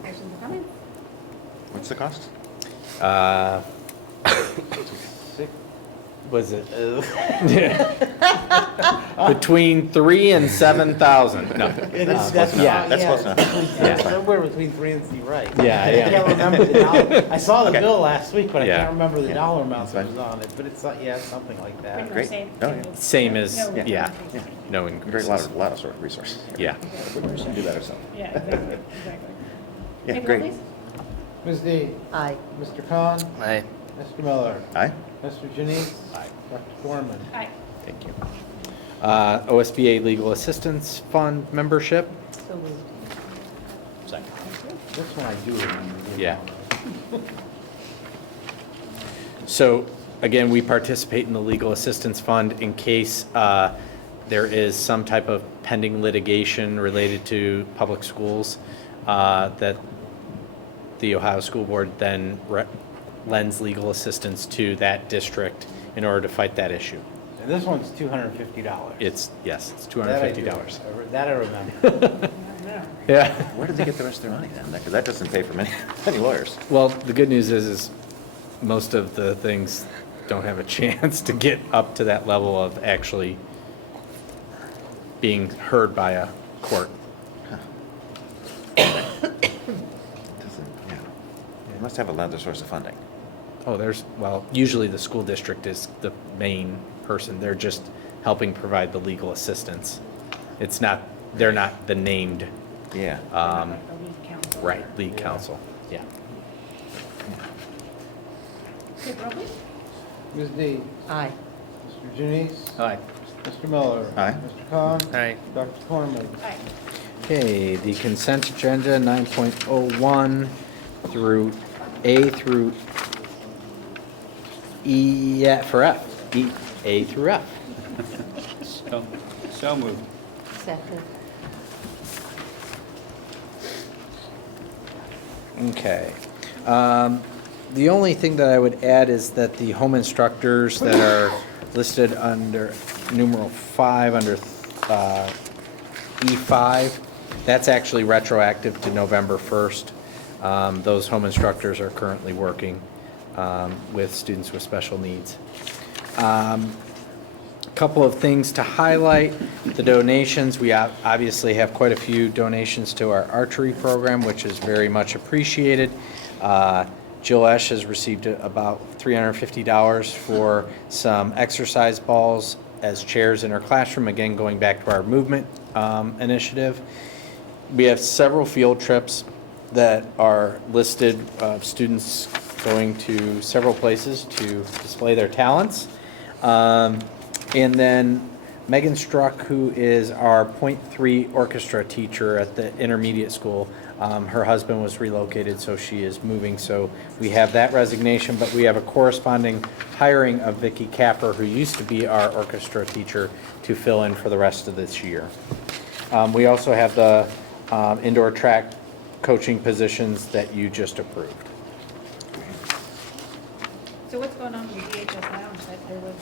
Questions or comments? What's the cost? Was it between 3,000 and 7,000? No, That's close enough. That's close enough. Yeah. Somewhere between 3 and 3, right? Yeah, I yeah. can't remember the dollar. I saw the Okay. bill last week, but I Yeah. can't remember the Yeah. dollar amount That's that was on it. But it's like, something like Pretty that. much Great. same. Oh, yeah. Same as No, yeah, Yeah. no Great, increases. a lot of sort of resource. Yeah. We should do that ourselves. Yeah, exactly. Yeah, Take the roll, great. please. Ms. Dees. Aye. Mr. Khan. Aye. Mr. Miller. Aye. Mr. Janice. Aye. Dr. Corman. Aye. Thank you. OSBA Legal Assistance Fund membership. So moved. Second. This one I do remember. Yeah. So again, we participate in the Legal Assistance Fund in case there is some type of pending litigation related to public schools that the Ohio School Board then lends legal assistance to that district in order to fight that issue. And this one's $250. It's $250. That I remember. Yeah. Where did they get the rest of their money then? Because that doesn't pay for many lawyers. Well, the good news is most of the things don't have a chance to get up to that level of actually being heard by a court. Yeah. They must have another source of funding. Oh, well, usually the school district is the main person. They're just helping provide the legal assistance. They're not the named. Yeah. Right, lead counsel, yeah. Okay, roll please. Ms. Dees. Aye. Mr. Janice. Aye. Mr. Miller. Aye. Mr. Khan. Aye. Dr. Corman. Aye. Okay, the consent agenda 9.01 through A through E, yeah, for F. A through F. So moved. Second. Okay. The only thing that I would add is that the home instructors that are listed under numeral 5 under E5, that's actually retroactive to November 1st. Those home instructors are currently working with students with special needs. Couple of things to highlight. The donations, we obviously have quite a few donations to our archery program, which is very much appreciated. Jill Esch has received about $350 for some exercise balls as chairs in her classroom, again going back to our movement initiative. We have several field trips that are listed of students going to several places to display their talents. And then Megan Struck, who is our .3 orchestra teacher at the intermediate school, her husband was relocated, so she is moving. So we have that resignation, but we have a corresponding hiring of Vicki Capper, who used to be our orchestra teacher, to fill in for the rest of this year. We also have the indoor track coaching positions that you just approved. So what's going on with the DHS Lounge? That there was,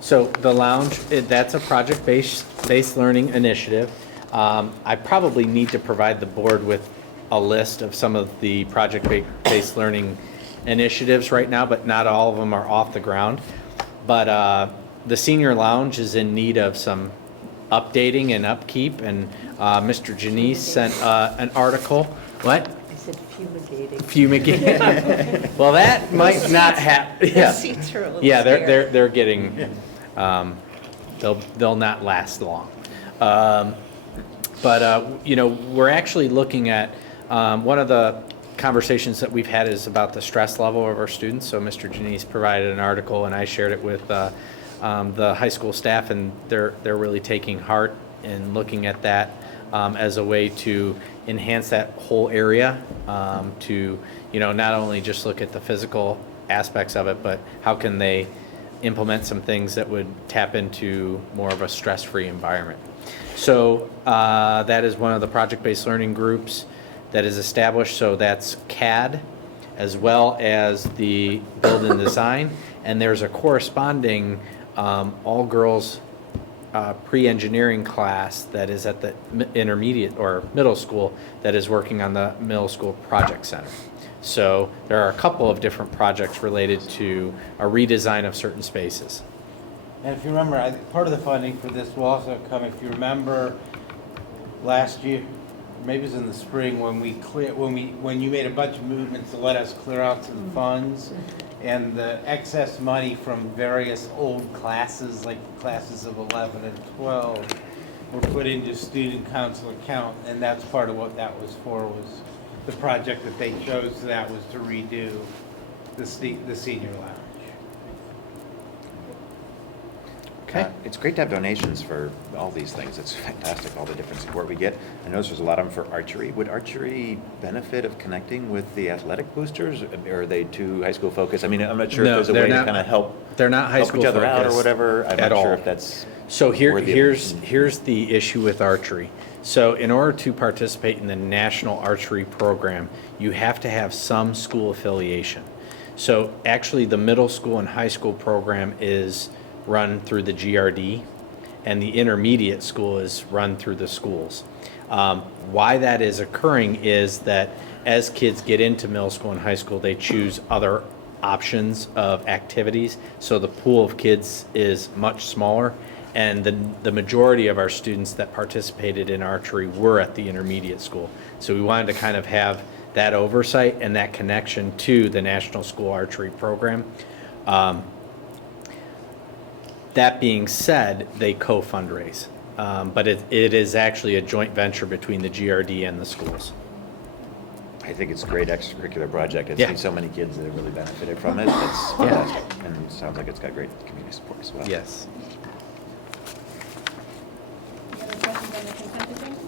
So the lounge, that's a project-based learning initiative. I probably need to provide the board with a list of some of the project-based learning initiatives right now, but not all of them are off the ground. But the senior lounge is in need of some updating and upkeep, and Mr. Janice sent an article. What? I said fumigating. Fumigating. Well, that might not happen. The seats are a little Yeah, scary. they're getting, they'll not last long. You know, we're actually looking at, one of the conversations that we've had is about the stress level of our students. So Mr. Janice provided an article, and I shared it with the high school staff, and they're really taking heart in looking at that as a way to enhance that whole area, to, you know, not only just look at the physical aspects of it, but how can they implement some things that would tap into more of a stress-free environment. So that is one of the project-based learning groups that is established. So that's CAD as well as the build and design. And there's a corresponding all-girls pre-engineering class that is at the intermediate or middle school that is working on the middle school project center. So there are a couple of different projects related to a redesign of certain spaces. And if you remember, part of the funding for this will also come, if you remember, last year, maybe it was in the spring, when you made a bunch of movements to let us clear out some funds, and the excess money from various old classes, like classes of 11 and 12, were put into student council account, and that's part of what that was for, was the project that they chose, that was to redo the senior lounge. Okay. It's great to have donations for all these things. It's fantastic, all the different support we get. I notice there's a lot of them for archery. Would archery benefit of connecting with the athletic boosters, or are they too high school focused? I mean, I'm not sure if there's a way to kind of help. They're not high school each other out or focused whatever. I'm at not all. sure if that's. So here's the issue with archery. So in order to participate in the National Archery Program, you have to have some school affiliation. So actually, the middle school and high school program is run through the GRD, and the intermediate school is run through the schools. Why that is occurring is that as kids get into middle school and high school, they choose other options of activities. So the pool of kids is much smaller, and the majority of our students that participated in archery were at the intermediate school. So we wanted to kind of have that oversight and that connection to the National School Archery Program. That being said, they co-fundraise, but it is actually a joint venture between the GRD and the schools. I think it's a great extracurricular project. I've Yeah. seen so many kids that have really benefited from it. It's fantastic. And it sounds like it's got great community support as well. Yes. Any other questions on the consent agenda?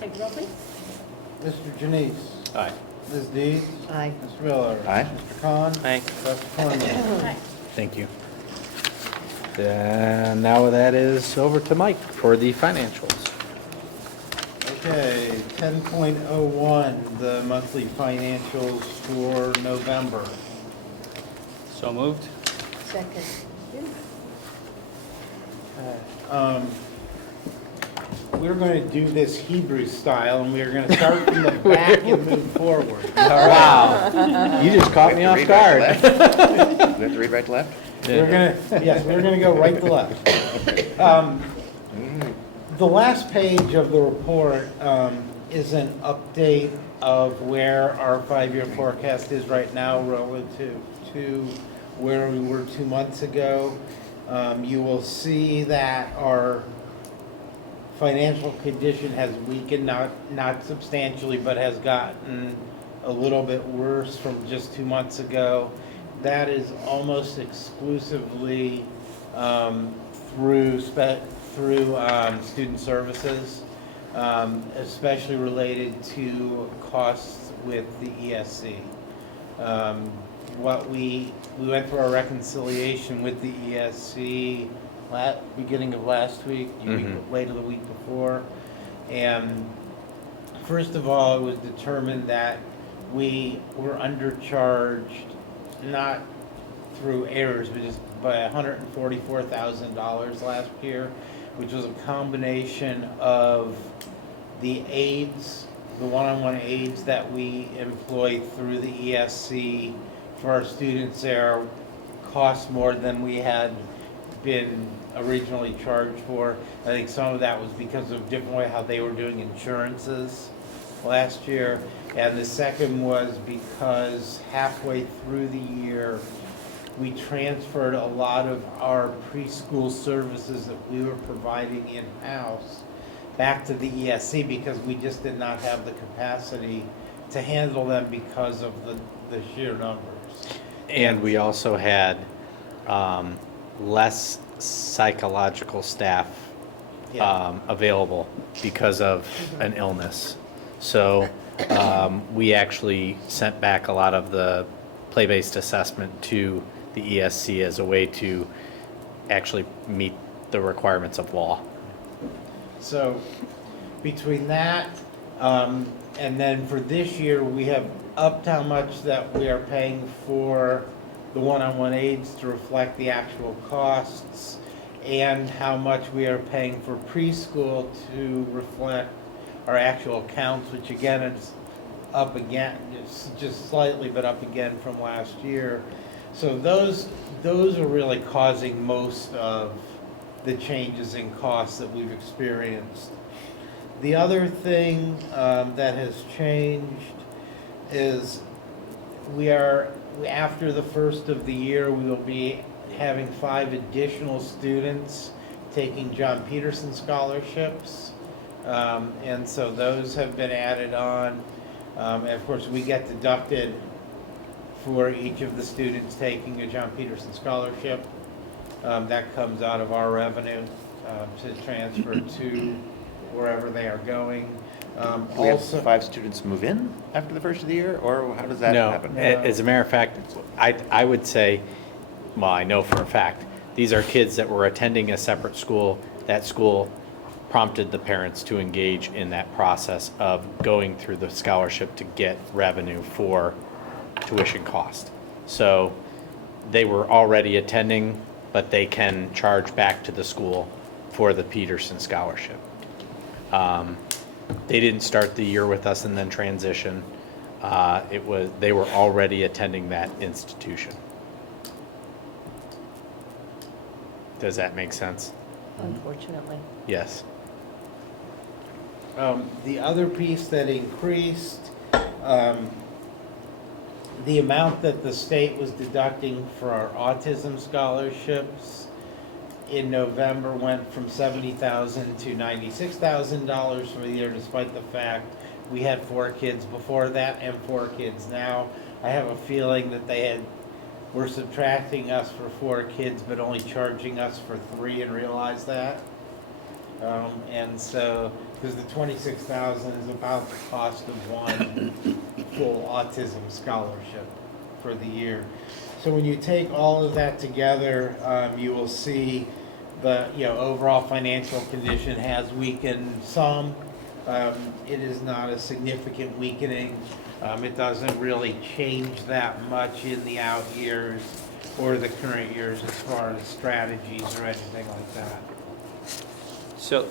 Take the roll, please. Mr. Janice. Aye. Ms. Dees. Aye. Mr. Miller. Aye. Mr. Khan. Aye. Dr. Cornwell. Aye. Thank you. Now that is over to Mike for the financials. Okay, 10.01, the monthly financials for November. So moved? Second. We're going to do this Hebrew style, and we're going to start from the back and move forward. Wow. You just caught me off guard. Do we have to read right to left? We're going to go right to left. The last page of the report is an update of where our 5-year forecast is right now relative to where we were 2 months ago. You will see that our financial condition has weakened, not substantially, but has gotten a little bit worse from just 2 months ago. That is almost exclusively through student services, especially related to costs with the ESC. We went through our reconciliation with the ESC beginning of last week, later the week before, and first of all, it was determined that we were undercharged, not through errors, but just by $144,000 last year, which was a combination of the aides, the one-on-one aides that we employ through the ESC for our students there cost more than we had been originally charged for. I think some of that was because of different way how they were doing insurances last year. And the second was because halfway through the year, we transferred a lot of our preschool services that we were providing in-house back to the ESC because we just did not have the capacity to handle them because of the sheer numbers. And we also had less psychological staff available because of an illness. So we actually sent back a lot of the play-based assessment to the ESC as a way to actually meet the requirements of law. So between that and then for this year, we have upped how much that we are paying for the one-on-one aides to reflect the actual costs and how much we are paying for preschool to reflect our actual counts, which again is up again, it's just slightly, but up again from last year. So those are really causing most of the changes in costs that we've experienced. The other thing that has changed is after the first of the year, we will be having 5 additional students taking John Peterson scholarships. And so those have been added on. And of course, we get deducted for each of the students taking a John Peterson scholarship. That comes out of our revenue to transfer to wherever they are going. Do we have 5 students move in after the first of the year, or how does that happen? No, as a matter of fact, I would say, well, I know for a fact, these are kids that were attending a separate school. That school prompted the parents to engage in that process of going through the scholarship to get revenue for tuition cost. So they were already attending, but they can charge back to the school for the Peterson Scholarship. They didn't start the year with us and then transition. They were already attending that institution. Does that make sense? Unfortunately. Yes. The other piece that increased, the amount that the state was deducting for our autism scholarships in November went from $70,000 to $96,000 for the year, despite the fact we had 4 kids before that and 4 kids now. I have a feeling that were subtracting us for 4 kids, but only charging us for 3 and realized that. And so, because the $26,000 is about the cost of one full autism scholarship for the year. So when you take all of that together, you will see the overall financial condition has weakened some. It is not a significant weakening. It doesn't really change that much in the out years or the current years as far as strategies or anything like that. So,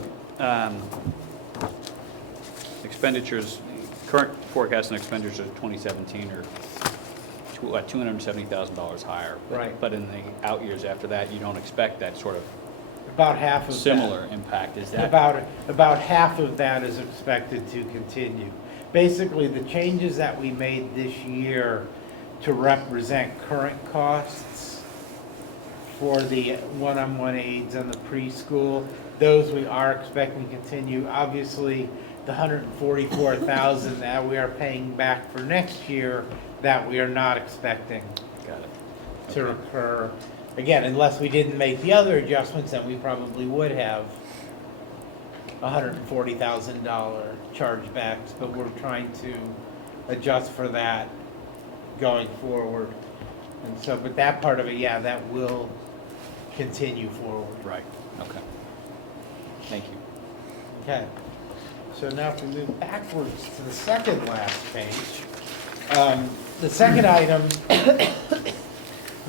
expenditures, current forecast and expenditures of 2017 are $270,000 higher. Right. But in the out years after that, you don't expect that sort of about half of similar impact. Is that about half of that is expected to continue? Basically, the changes that we made this year to represent current costs for the one-on-one aides and the preschool, those we are expecting to continue. Obviously, the $144,000 that we are paying back for next year, that we are not expecting to recur. Again, unless we didn't make the other adjustments, then we probably would have $140,000 chargebacks, but we're trying to adjust for that going forward. And so, but that part of it, yeah, that will continue forward. Right, okay. Thank you. Okay. So now if we move backwards to the second last page, the second item,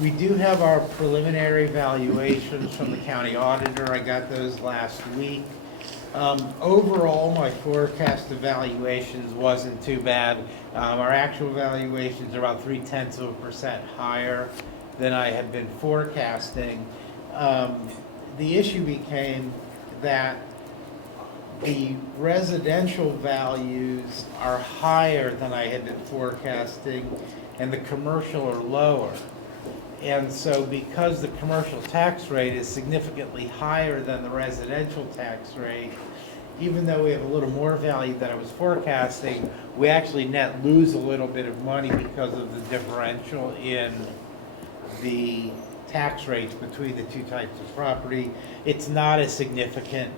we do have our preliminary valuations from the county auditor. I got those last week. Overall, my forecast evaluations wasn't too bad. Our actual valuations are about 0.3% higher than I had been forecasting. The issue became that the residential values are higher than I had been forecasting, and the commercial are lower. And so because the commercial tax rate is significantly higher than the residential tax rate, even though we have a little more value than I was forecasting, we actually net lose a little bit of money because of the differential in the tax rates between the two types of property. It's not a significant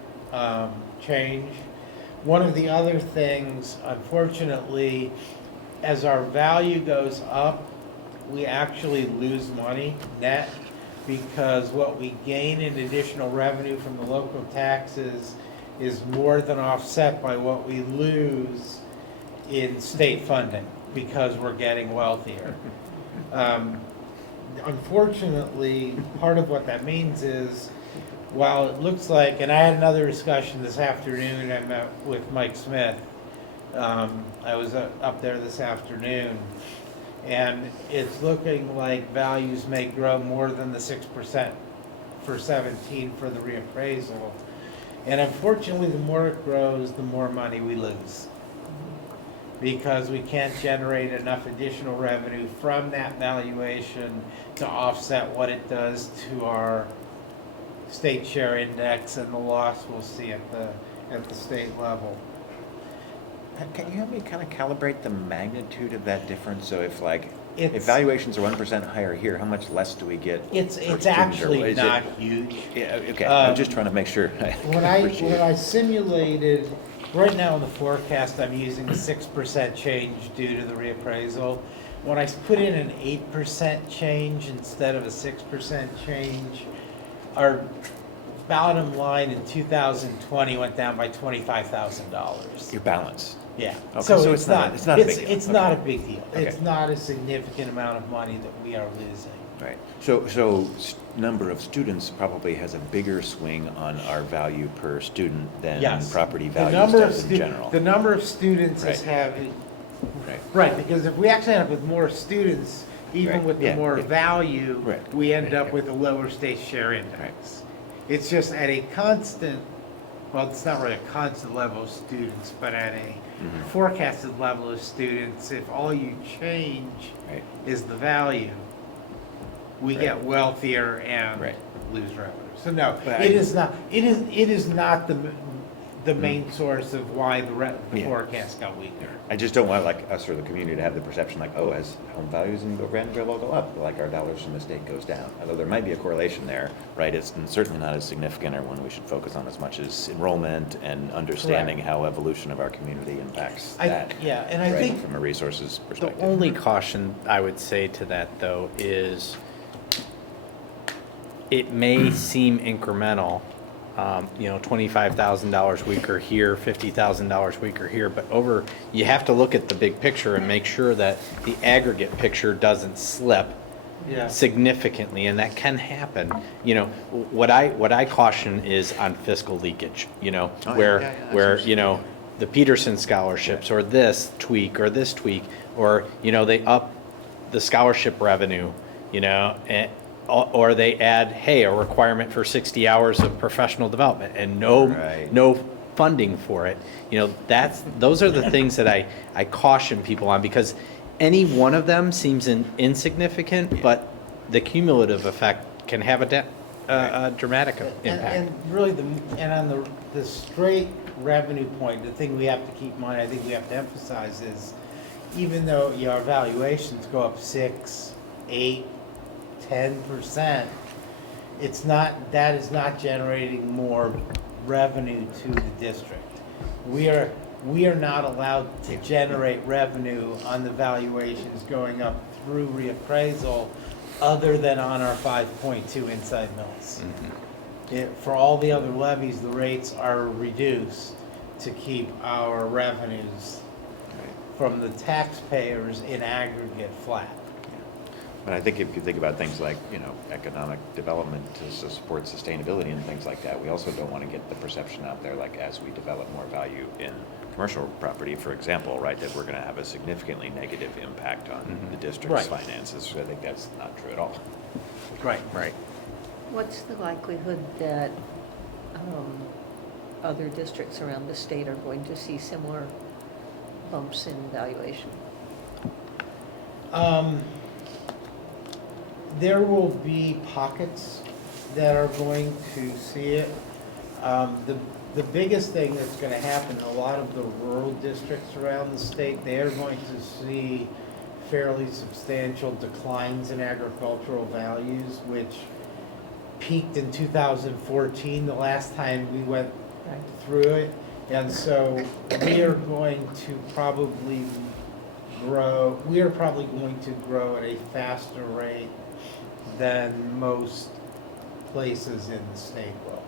change. One of the other things, unfortunately, as our value goes up, we actually lose money net, because what we gain in additional revenue from the local taxes is more than offset by what we lose in state funding, because we're getting wealthier. Unfortunately, part of what that means is, while it looks like, and I had another discussion this afternoon, I met with Mike Smith. I was up there this afternoon, and it's looking like values may grow more than the 6% for 17 for the reappraisal. And unfortunately, the more it grows, the more money we lose, because we can't generate enough additional revenue from that valuation to offset what it does to our state share index and the loss we'll see at the state level. Can you help me kind of calibrate the magnitude of that difference? So if valuations are 1% higher here, how much less do we get? It's actually not huge. Yeah, okay. I'm just trying to make sure. When I simulated, right now in the forecast, I'm using a 6% change due to the reappraisal. When I put in an 8% change instead of a 6% change, our bottom line in 2020 went down by $25,000. Your balance. Yeah. Okay, so it's not a big deal. It's Okay. not a big deal. Okay. It's not a significant amount of money that we are losing. Right. So number of students probably has a bigger swing on our value per student than Yes. property The values number of does in stu- general. The number of students is Right. having, Right. right, because if we actually end up with more students, even Right. with the Yeah, more yeah. value, Right. we end up with a lower state share index. It's just at a constant, well, it's not really a constant level of students, but at a Mhm. forecasted level of students, if all you change Right. is the value, we Right. get wealthier and Right. lose revenue. So no, But it is not the main source of why the Yeah. forecast got weaker. I just don't want like us or the community to have the perception like, oh, as home values in Grandville will go up, like our dollars from the state goes down. Although there might be a correlation there, right? It's certainly not as significant or one we should focus on as much as enrollment and understanding how evolution of our community impacts that. Yeah, and I right, think from a resources The perspective. only caution I would say to that, though, is it may seem incremental, $25,000 weaker here, $50,000 weaker here, but you have to look at the big picture and make sure that the aggregate picture doesn't slip Yeah. significantly, and that can happen. What I caution is on fiscal leakage, Oh, yeah, where, yeah, yeah, where, absolutely. the Peterson scholarships, or this tweak, or, they up the scholarship revenue, or they add, hey, a requirement for 60 hours of professional development and Right. no funding for it. Those are the things that I caution people on, because any one of them seems insignificant, but the cumulative effect can have a dramatic impact. And really, on the straight revenue point, the thing we have to keep in mind, I think we have to emphasize is, even though our valuations go up 6, 8, 10%, that is not generating more revenue to the district. We are not allowed to generate revenue on the valuations going up through reappraisal, other than on our 5.2 inside mills. For all the other levies, the rates are reduced to keep our revenues from the taxpayers in aggregate flat. But I think if you think about things like, economic development to support sustainability and things like that, we also don't want to get the perception out there, like as we develop more value in commercial property, for example, right, that we're going to have a significantly negative impact on the district's Right. finances. So I think that's not true at all. Right. What's the likelihood that other districts around the state are going to see similar bumps in valuation? There will be pockets that are going to see it. The biggest thing that's going to happen, a lot of the rural districts around the state, they're going to see fairly substantial declines in agricultural values, which peaked in 2014, the last time we went through it. And so we are going to probably grow at a faster rate than most places in the state will.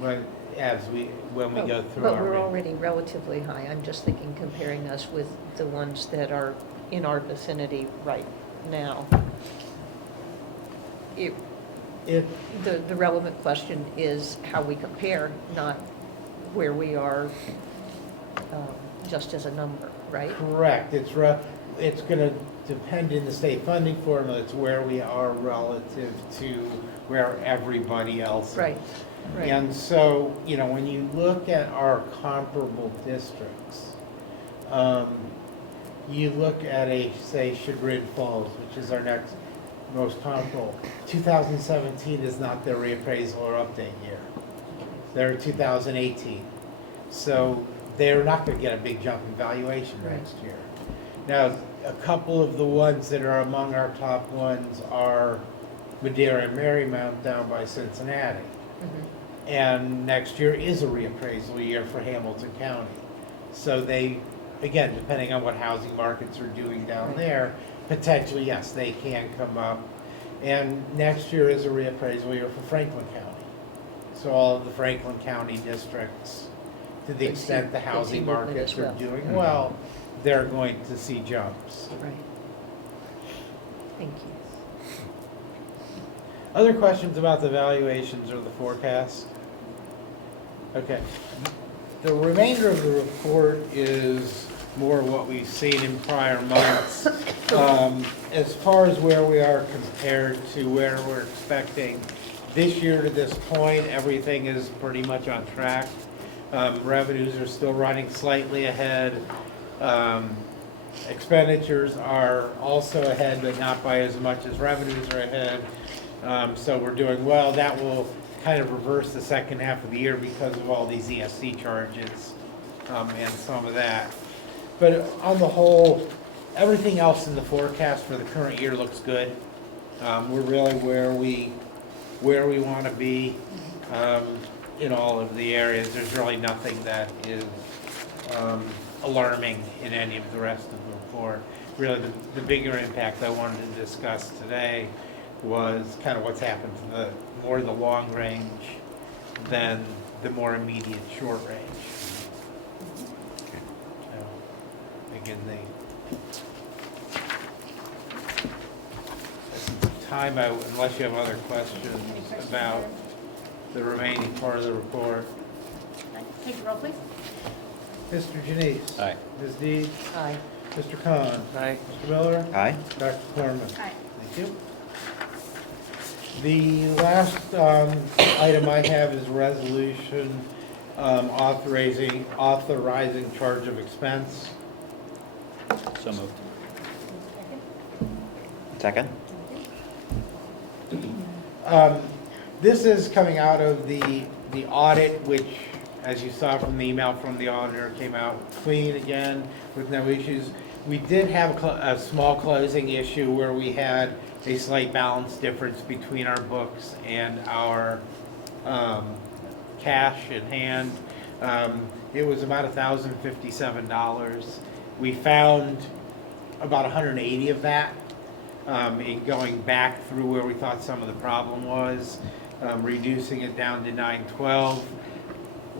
When we go through our. But we're already relatively high. I'm just thinking comparing us with the ones that are in our vicinity right now. The relevant question is how we compare, not where we are just as a number, right? Correct. It's going to depend in the state funding formula. It's where we are relative to where everybody else is. Right. And so, when you look at our comparable districts, you look at say, Chagrin Falls, which is our next most comparable. 2017 is not their reappraisal or update year. They're 2018. So they're not going to get a big jump in valuation next year. Now, a couple of the ones that are among our top ones are Madera and Marymount down by Cincinnati. And next year is a reappraisal year for Hamilton County. So they, again, depending on what housing markets are doing down there, potentially, yes, they can come up. And next year is a reappraisal year for Franklin County. So all of the Franklin County districts, to the They see- extent the they see housing movement markets as are well. doing well, they're going to see jumps. Right. Thank you. Other questions about the valuations or the forecast? Okay. The remainder of the report is more what we've seen in prior months. As far as where we are compared to where we're expecting, this year to this point, everything is pretty much on track. Revenues are still running slightly ahead. Expenditures are also ahead, but not by as much as revenues are ahead. So we're doing well. That will kind of reverse the second half of the year because of all these ESC charges and some of that. But on the whole, everything else in the forecast for the current year looks good. We're really where we want to be in all of the areas. There's really nothing that is alarming in any of the rest of the report. Really, the bigger impact I wanted to discuss today was kind of what's happened to the more the long range than the more immediate short range. So, again, time, unless you have other questions about the remaining part of the report. Take the roll, please. Mr. Janice. Aye. Ms. Deed. Aye. Mr. Khan. Aye. Mr. Miller. Aye. Dr. Corman. Aye. Thank you. The last item I have is resolution authorizing charge of expense. So moved. Second? This is coming out of the audit, which, as you saw from the email from the auditor, came out clean again with no issues. We did have a small closing issue where we had a slight balance difference between our books and our cash in hand. It was about $1,057. We found about 180 of that in going back through where we thought some of the problem was, reducing it down to 912.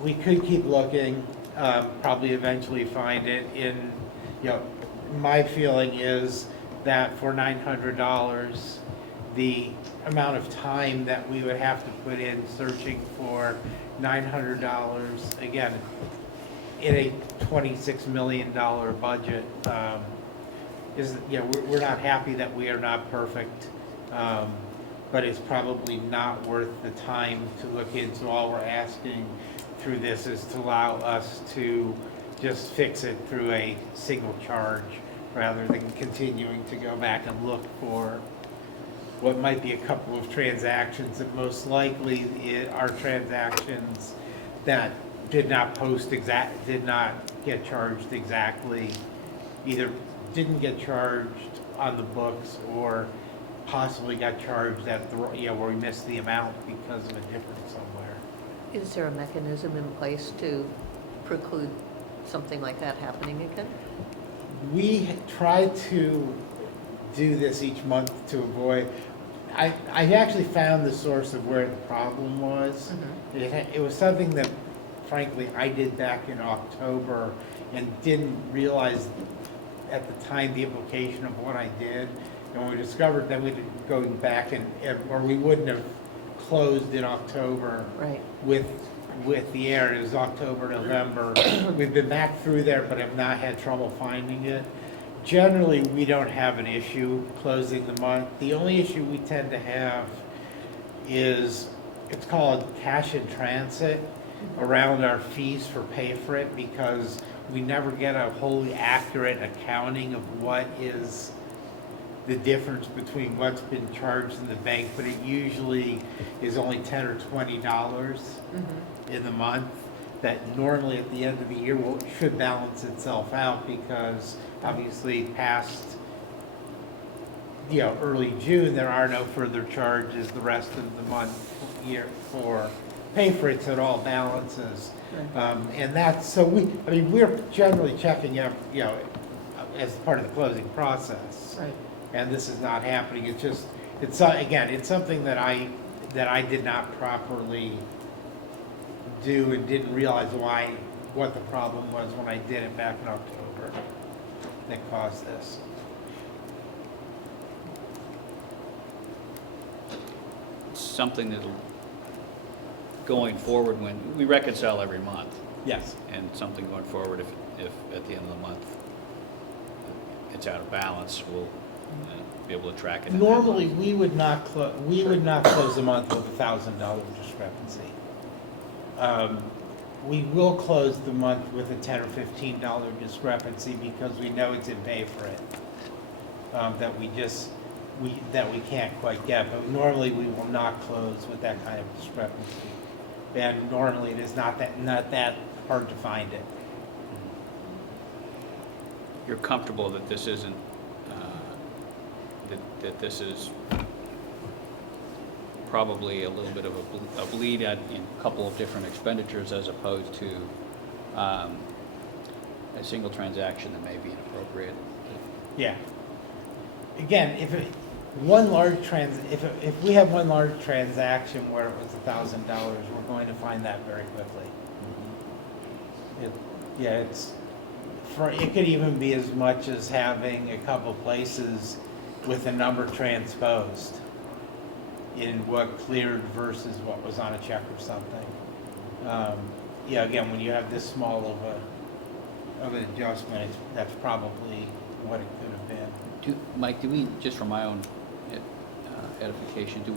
We could keep looking, probably eventually find it in, my feeling is that for $900, the amount of time that we would have to put in searching for $900, again, in a $26 million budget, is, we're not happy that we are not perfect, but it's probably not worth the time to look into. All we're asking through this is to allow us to just fix it through a single charge rather than continuing to go back and look for what might be a couple of transactions that most likely are transactions that did not get charged exactly, either didn't get charged on the books or possibly got charged at the, where we missed the amount because of a difference somewhere. Is there a mechanism in place to preclude something like that happening again? We try to do this each month to avoid, I actually found the source of where the problem was. It was something that, frankly, I did back in October and didn't realize at the time the implication of what I did. And when we discovered that we'd going back or we wouldn't have closed in October with the error. It was October, November. We've been back through there, but have not had trouble finding it. Generally, we don't have an issue closing the month. The only issue we tend to have is, it's called cash in transit, around our fees for pay for it, because we never get a wholly accurate accounting of what is the difference between what's been charged in the bank, but it usually is only $10 or $20 in the month. That normally at the end of the year should balance itself out, because obviously past early June there are no further charges the rest of the month year for pay for it, so it all balances. And that's, so we're generally checking out, as part of the closing process. Right. And this is not happening. It's just, again, it's something that I did not properly do and didn't realize what the problem was when I did it back in October that caused this. Something that'll, going forward, when we reconcile every month, Yes. and something going forward, if at the end of the month it's out of balance, we'll be able to track it. in that Normally, month. we would not close the month with $1,000 discrepancy. We will close the month with a $10 or $15 discrepancy because we know it's in pay for it, that we can't quite get. But normally, we will not close with that kind of discrepancy. And normally, it is not that hard to find it. You're comfortable that this isn't, that this is probably a little bit of a bleed in a couple of different expenditures as opposed to a single transaction that may be inappropriate. Yeah. Again, if we have one large transaction where it was $1,000, we're going to find that very quickly. It could even be as much as having a couple places with a number transposed in what cleared versus what was on a check or something. Again, when you have this small of an adjustment, that's probably what it could have been. Mike, do we, just for my own edification, do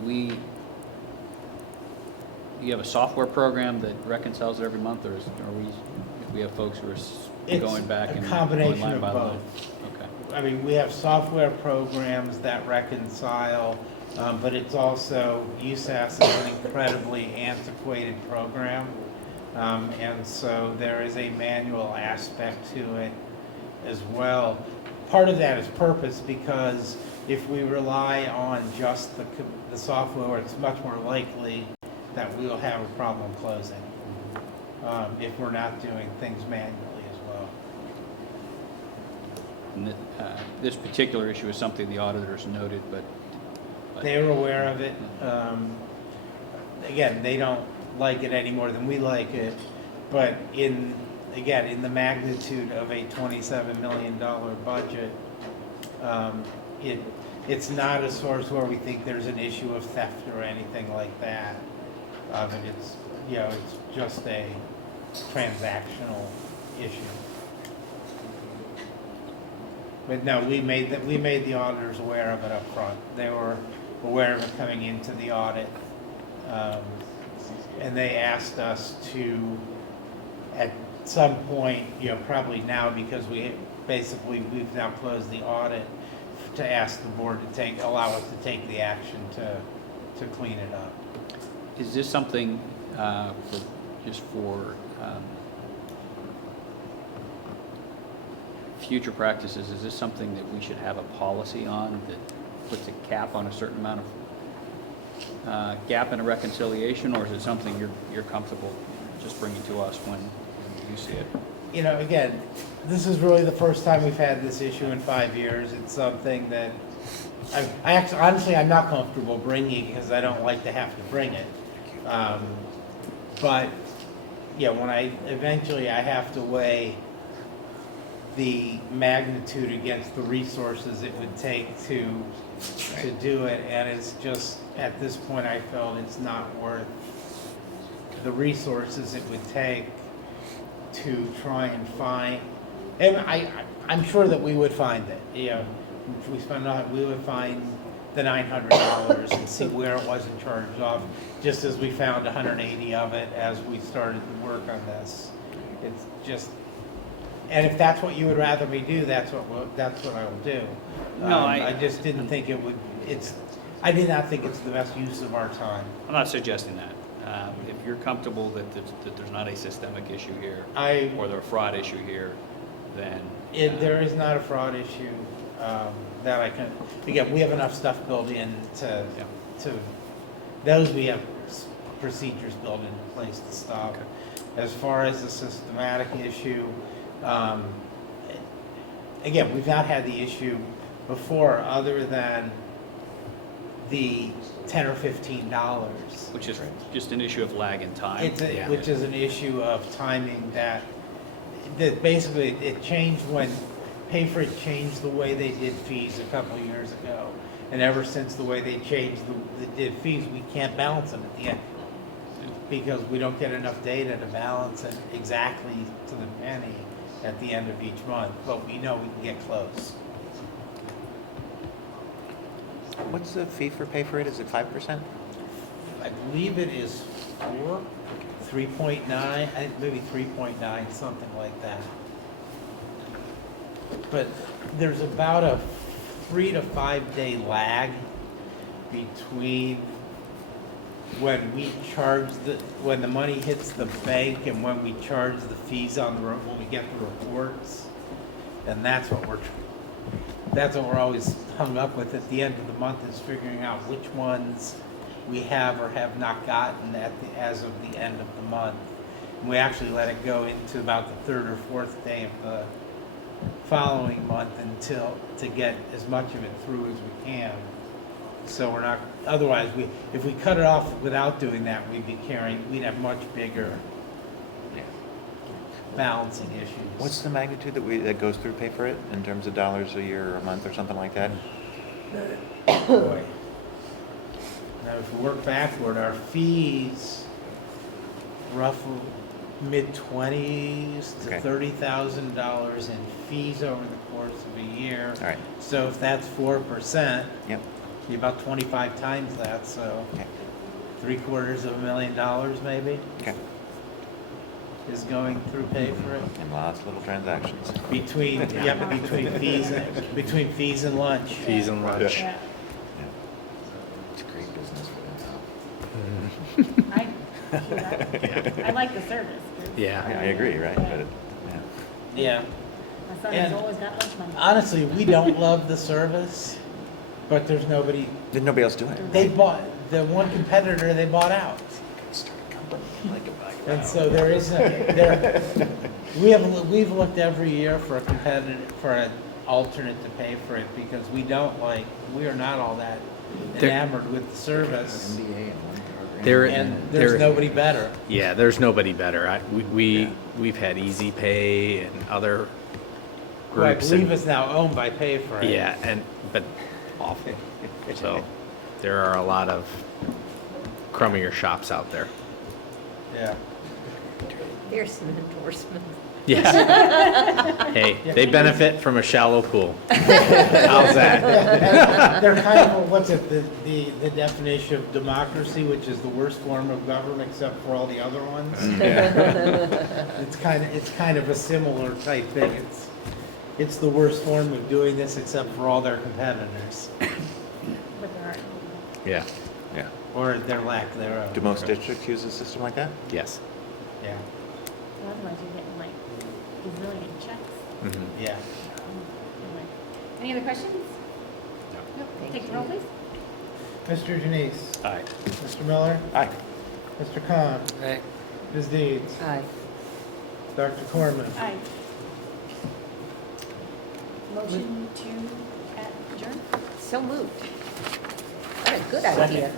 you have a software program that reconciles it every month, or we have folks who are going back and It's a going combination line of by line? both. Okay. I mean, we have software programs that reconcile, but it's also, USAS is an incredibly antiquated program. And so there is a manual aspect to it as well. Part of that is purpose, because if we rely on just the software, it's much more likely that we will have a problem closing if we're not doing things manually as well. And this particular issue is something the auditors noted, but They were aware of it. Again, they don't like it any more than we like it, but in the magnitude of a $27 million budget, it's not a source where we think there's an issue of theft or anything like that. And it's just a transactional issue. But no, we made the auditors aware of it up front. They were aware of it coming into the audit. And they asked us to, at some point, probably now, because we've now closed the audit, to ask the board to allow us to take the action to clean it up. is this something for future practices, is this something that we should have a policy on that puts a cap on a certain amount of gap in a reconciliation, or is it something you're comfortable just bringing to us when you see it? Again, this is really the first time we've had this issue in 5 years. It's something that honestly, I'm not comfortable bringing because I don't like to have to bring it. But when I have to weigh the magnitude against the resources it would take to do it, and it's just, at this point, I felt it's not worth the resources it would take to try and find, and I'm sure that we would find it. If we spend on it, we would find the $900 and see where it wasn't charged off, just as we found 180 of it as we started to work on this. It's just, and if that's what you would rather me do, that's what I will do. No, I just didn't think I did not think it's the best use of our time. I'm not suggesting that. If you're comfortable that there's not a systemic issue here, or there's a fraud issue here, then... There is not a fraud issue that I can... Again, we have enough stuff built in to those we have procedures built into place to stop. Okay. As far as the systematic issue, again, we've not had the issue before, other than the $10 or $15. Which is just an issue of lag in time. Which is an issue of timing that basically it changed when Pay For It changed the way they did fees a couple of years ago. And ever since the way they changed the did fees, we can't balance them at the end. Because we don't get enough data to balance it exactly to the penny at the end of each month, but we know we can get close. What's the fee for Pay For It? Is it 5%? I believe it is 3.9, maybe 3.9, something like that. But there's about a 3 to 5 day lag between when we charge when the money hits the bank and when we charge the fees on when we get the reports. And that's what we're always hung up with at the end of the month, is figuring out which ones we have or have not gotten as of the end of the month. And we actually let it go into about the third or fourth day of the following month to get as much of it through as we can. So we're not, otherwise if we cut it off without doing that, we'd have much bigger balancing issues. What's the magnitude that goes through Pay For It in terms of dollars a year or a month or something like that? Boy. Now, if we work backward, our fees, roughly mid-20s to $30,000 in fees over the course of a year. All right. So if that's 4%, yep, be about 25 times that. So $750,000 maybe. Okay. Is going through Pay For It. And lots of little transactions. Between fees and lunch. Fees and lunch. Yeah. It's a great business for them. I like the service. Yeah. I agree, right? But Yeah. My son has always got lunch money. Honestly, we don't love the service, but there's nobody. Did nobody else do it? They bought the one competitor. They bought out. And so there isn't. We've looked every year for an alternate to Pay For It, because we are not all that enamored with the service. There's nobody better. Yeah, there's nobody better. We've had Easy Pay and other groups. Who I believe is now owned by Pay For It. Yeah, but awful. So there are a lot of crummier shops out there. Yeah. Here's some endorsements. Yeah. Hey, they benefit from a shallow pool. How's that? They're kind of, what's it, the definition of democracy, which is the worst form of government except for all the other ones. It's kind of a similar type thing. It's the worst form of doing this except for all their competitors. But there are. Yeah. Yeah. Or their lack thereof. Do most districts use a system like that? Yes. Yeah. Well, otherwise you're getting like gazillion checks. Mm-hmm. Yeah. Anyway. Any other questions? No. Take the roll, please. Mr. Janice. Aye. Mr. Miller. Aye. Mr. Khan. Aye. Ms. Deeds. Aye. Dr. Corman. Aye. Motion to adjourn? So moved. What a good idea.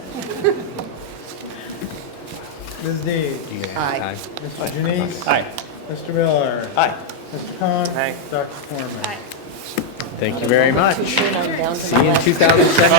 Ms. Deeds. Aye. Mr. Janice. Aye. Mr. Miller. Aye. Mr. Khan. Aye. Dr. Corman. Aye. Thank you very much. Too soon, I'm down to See my you in last- 2017.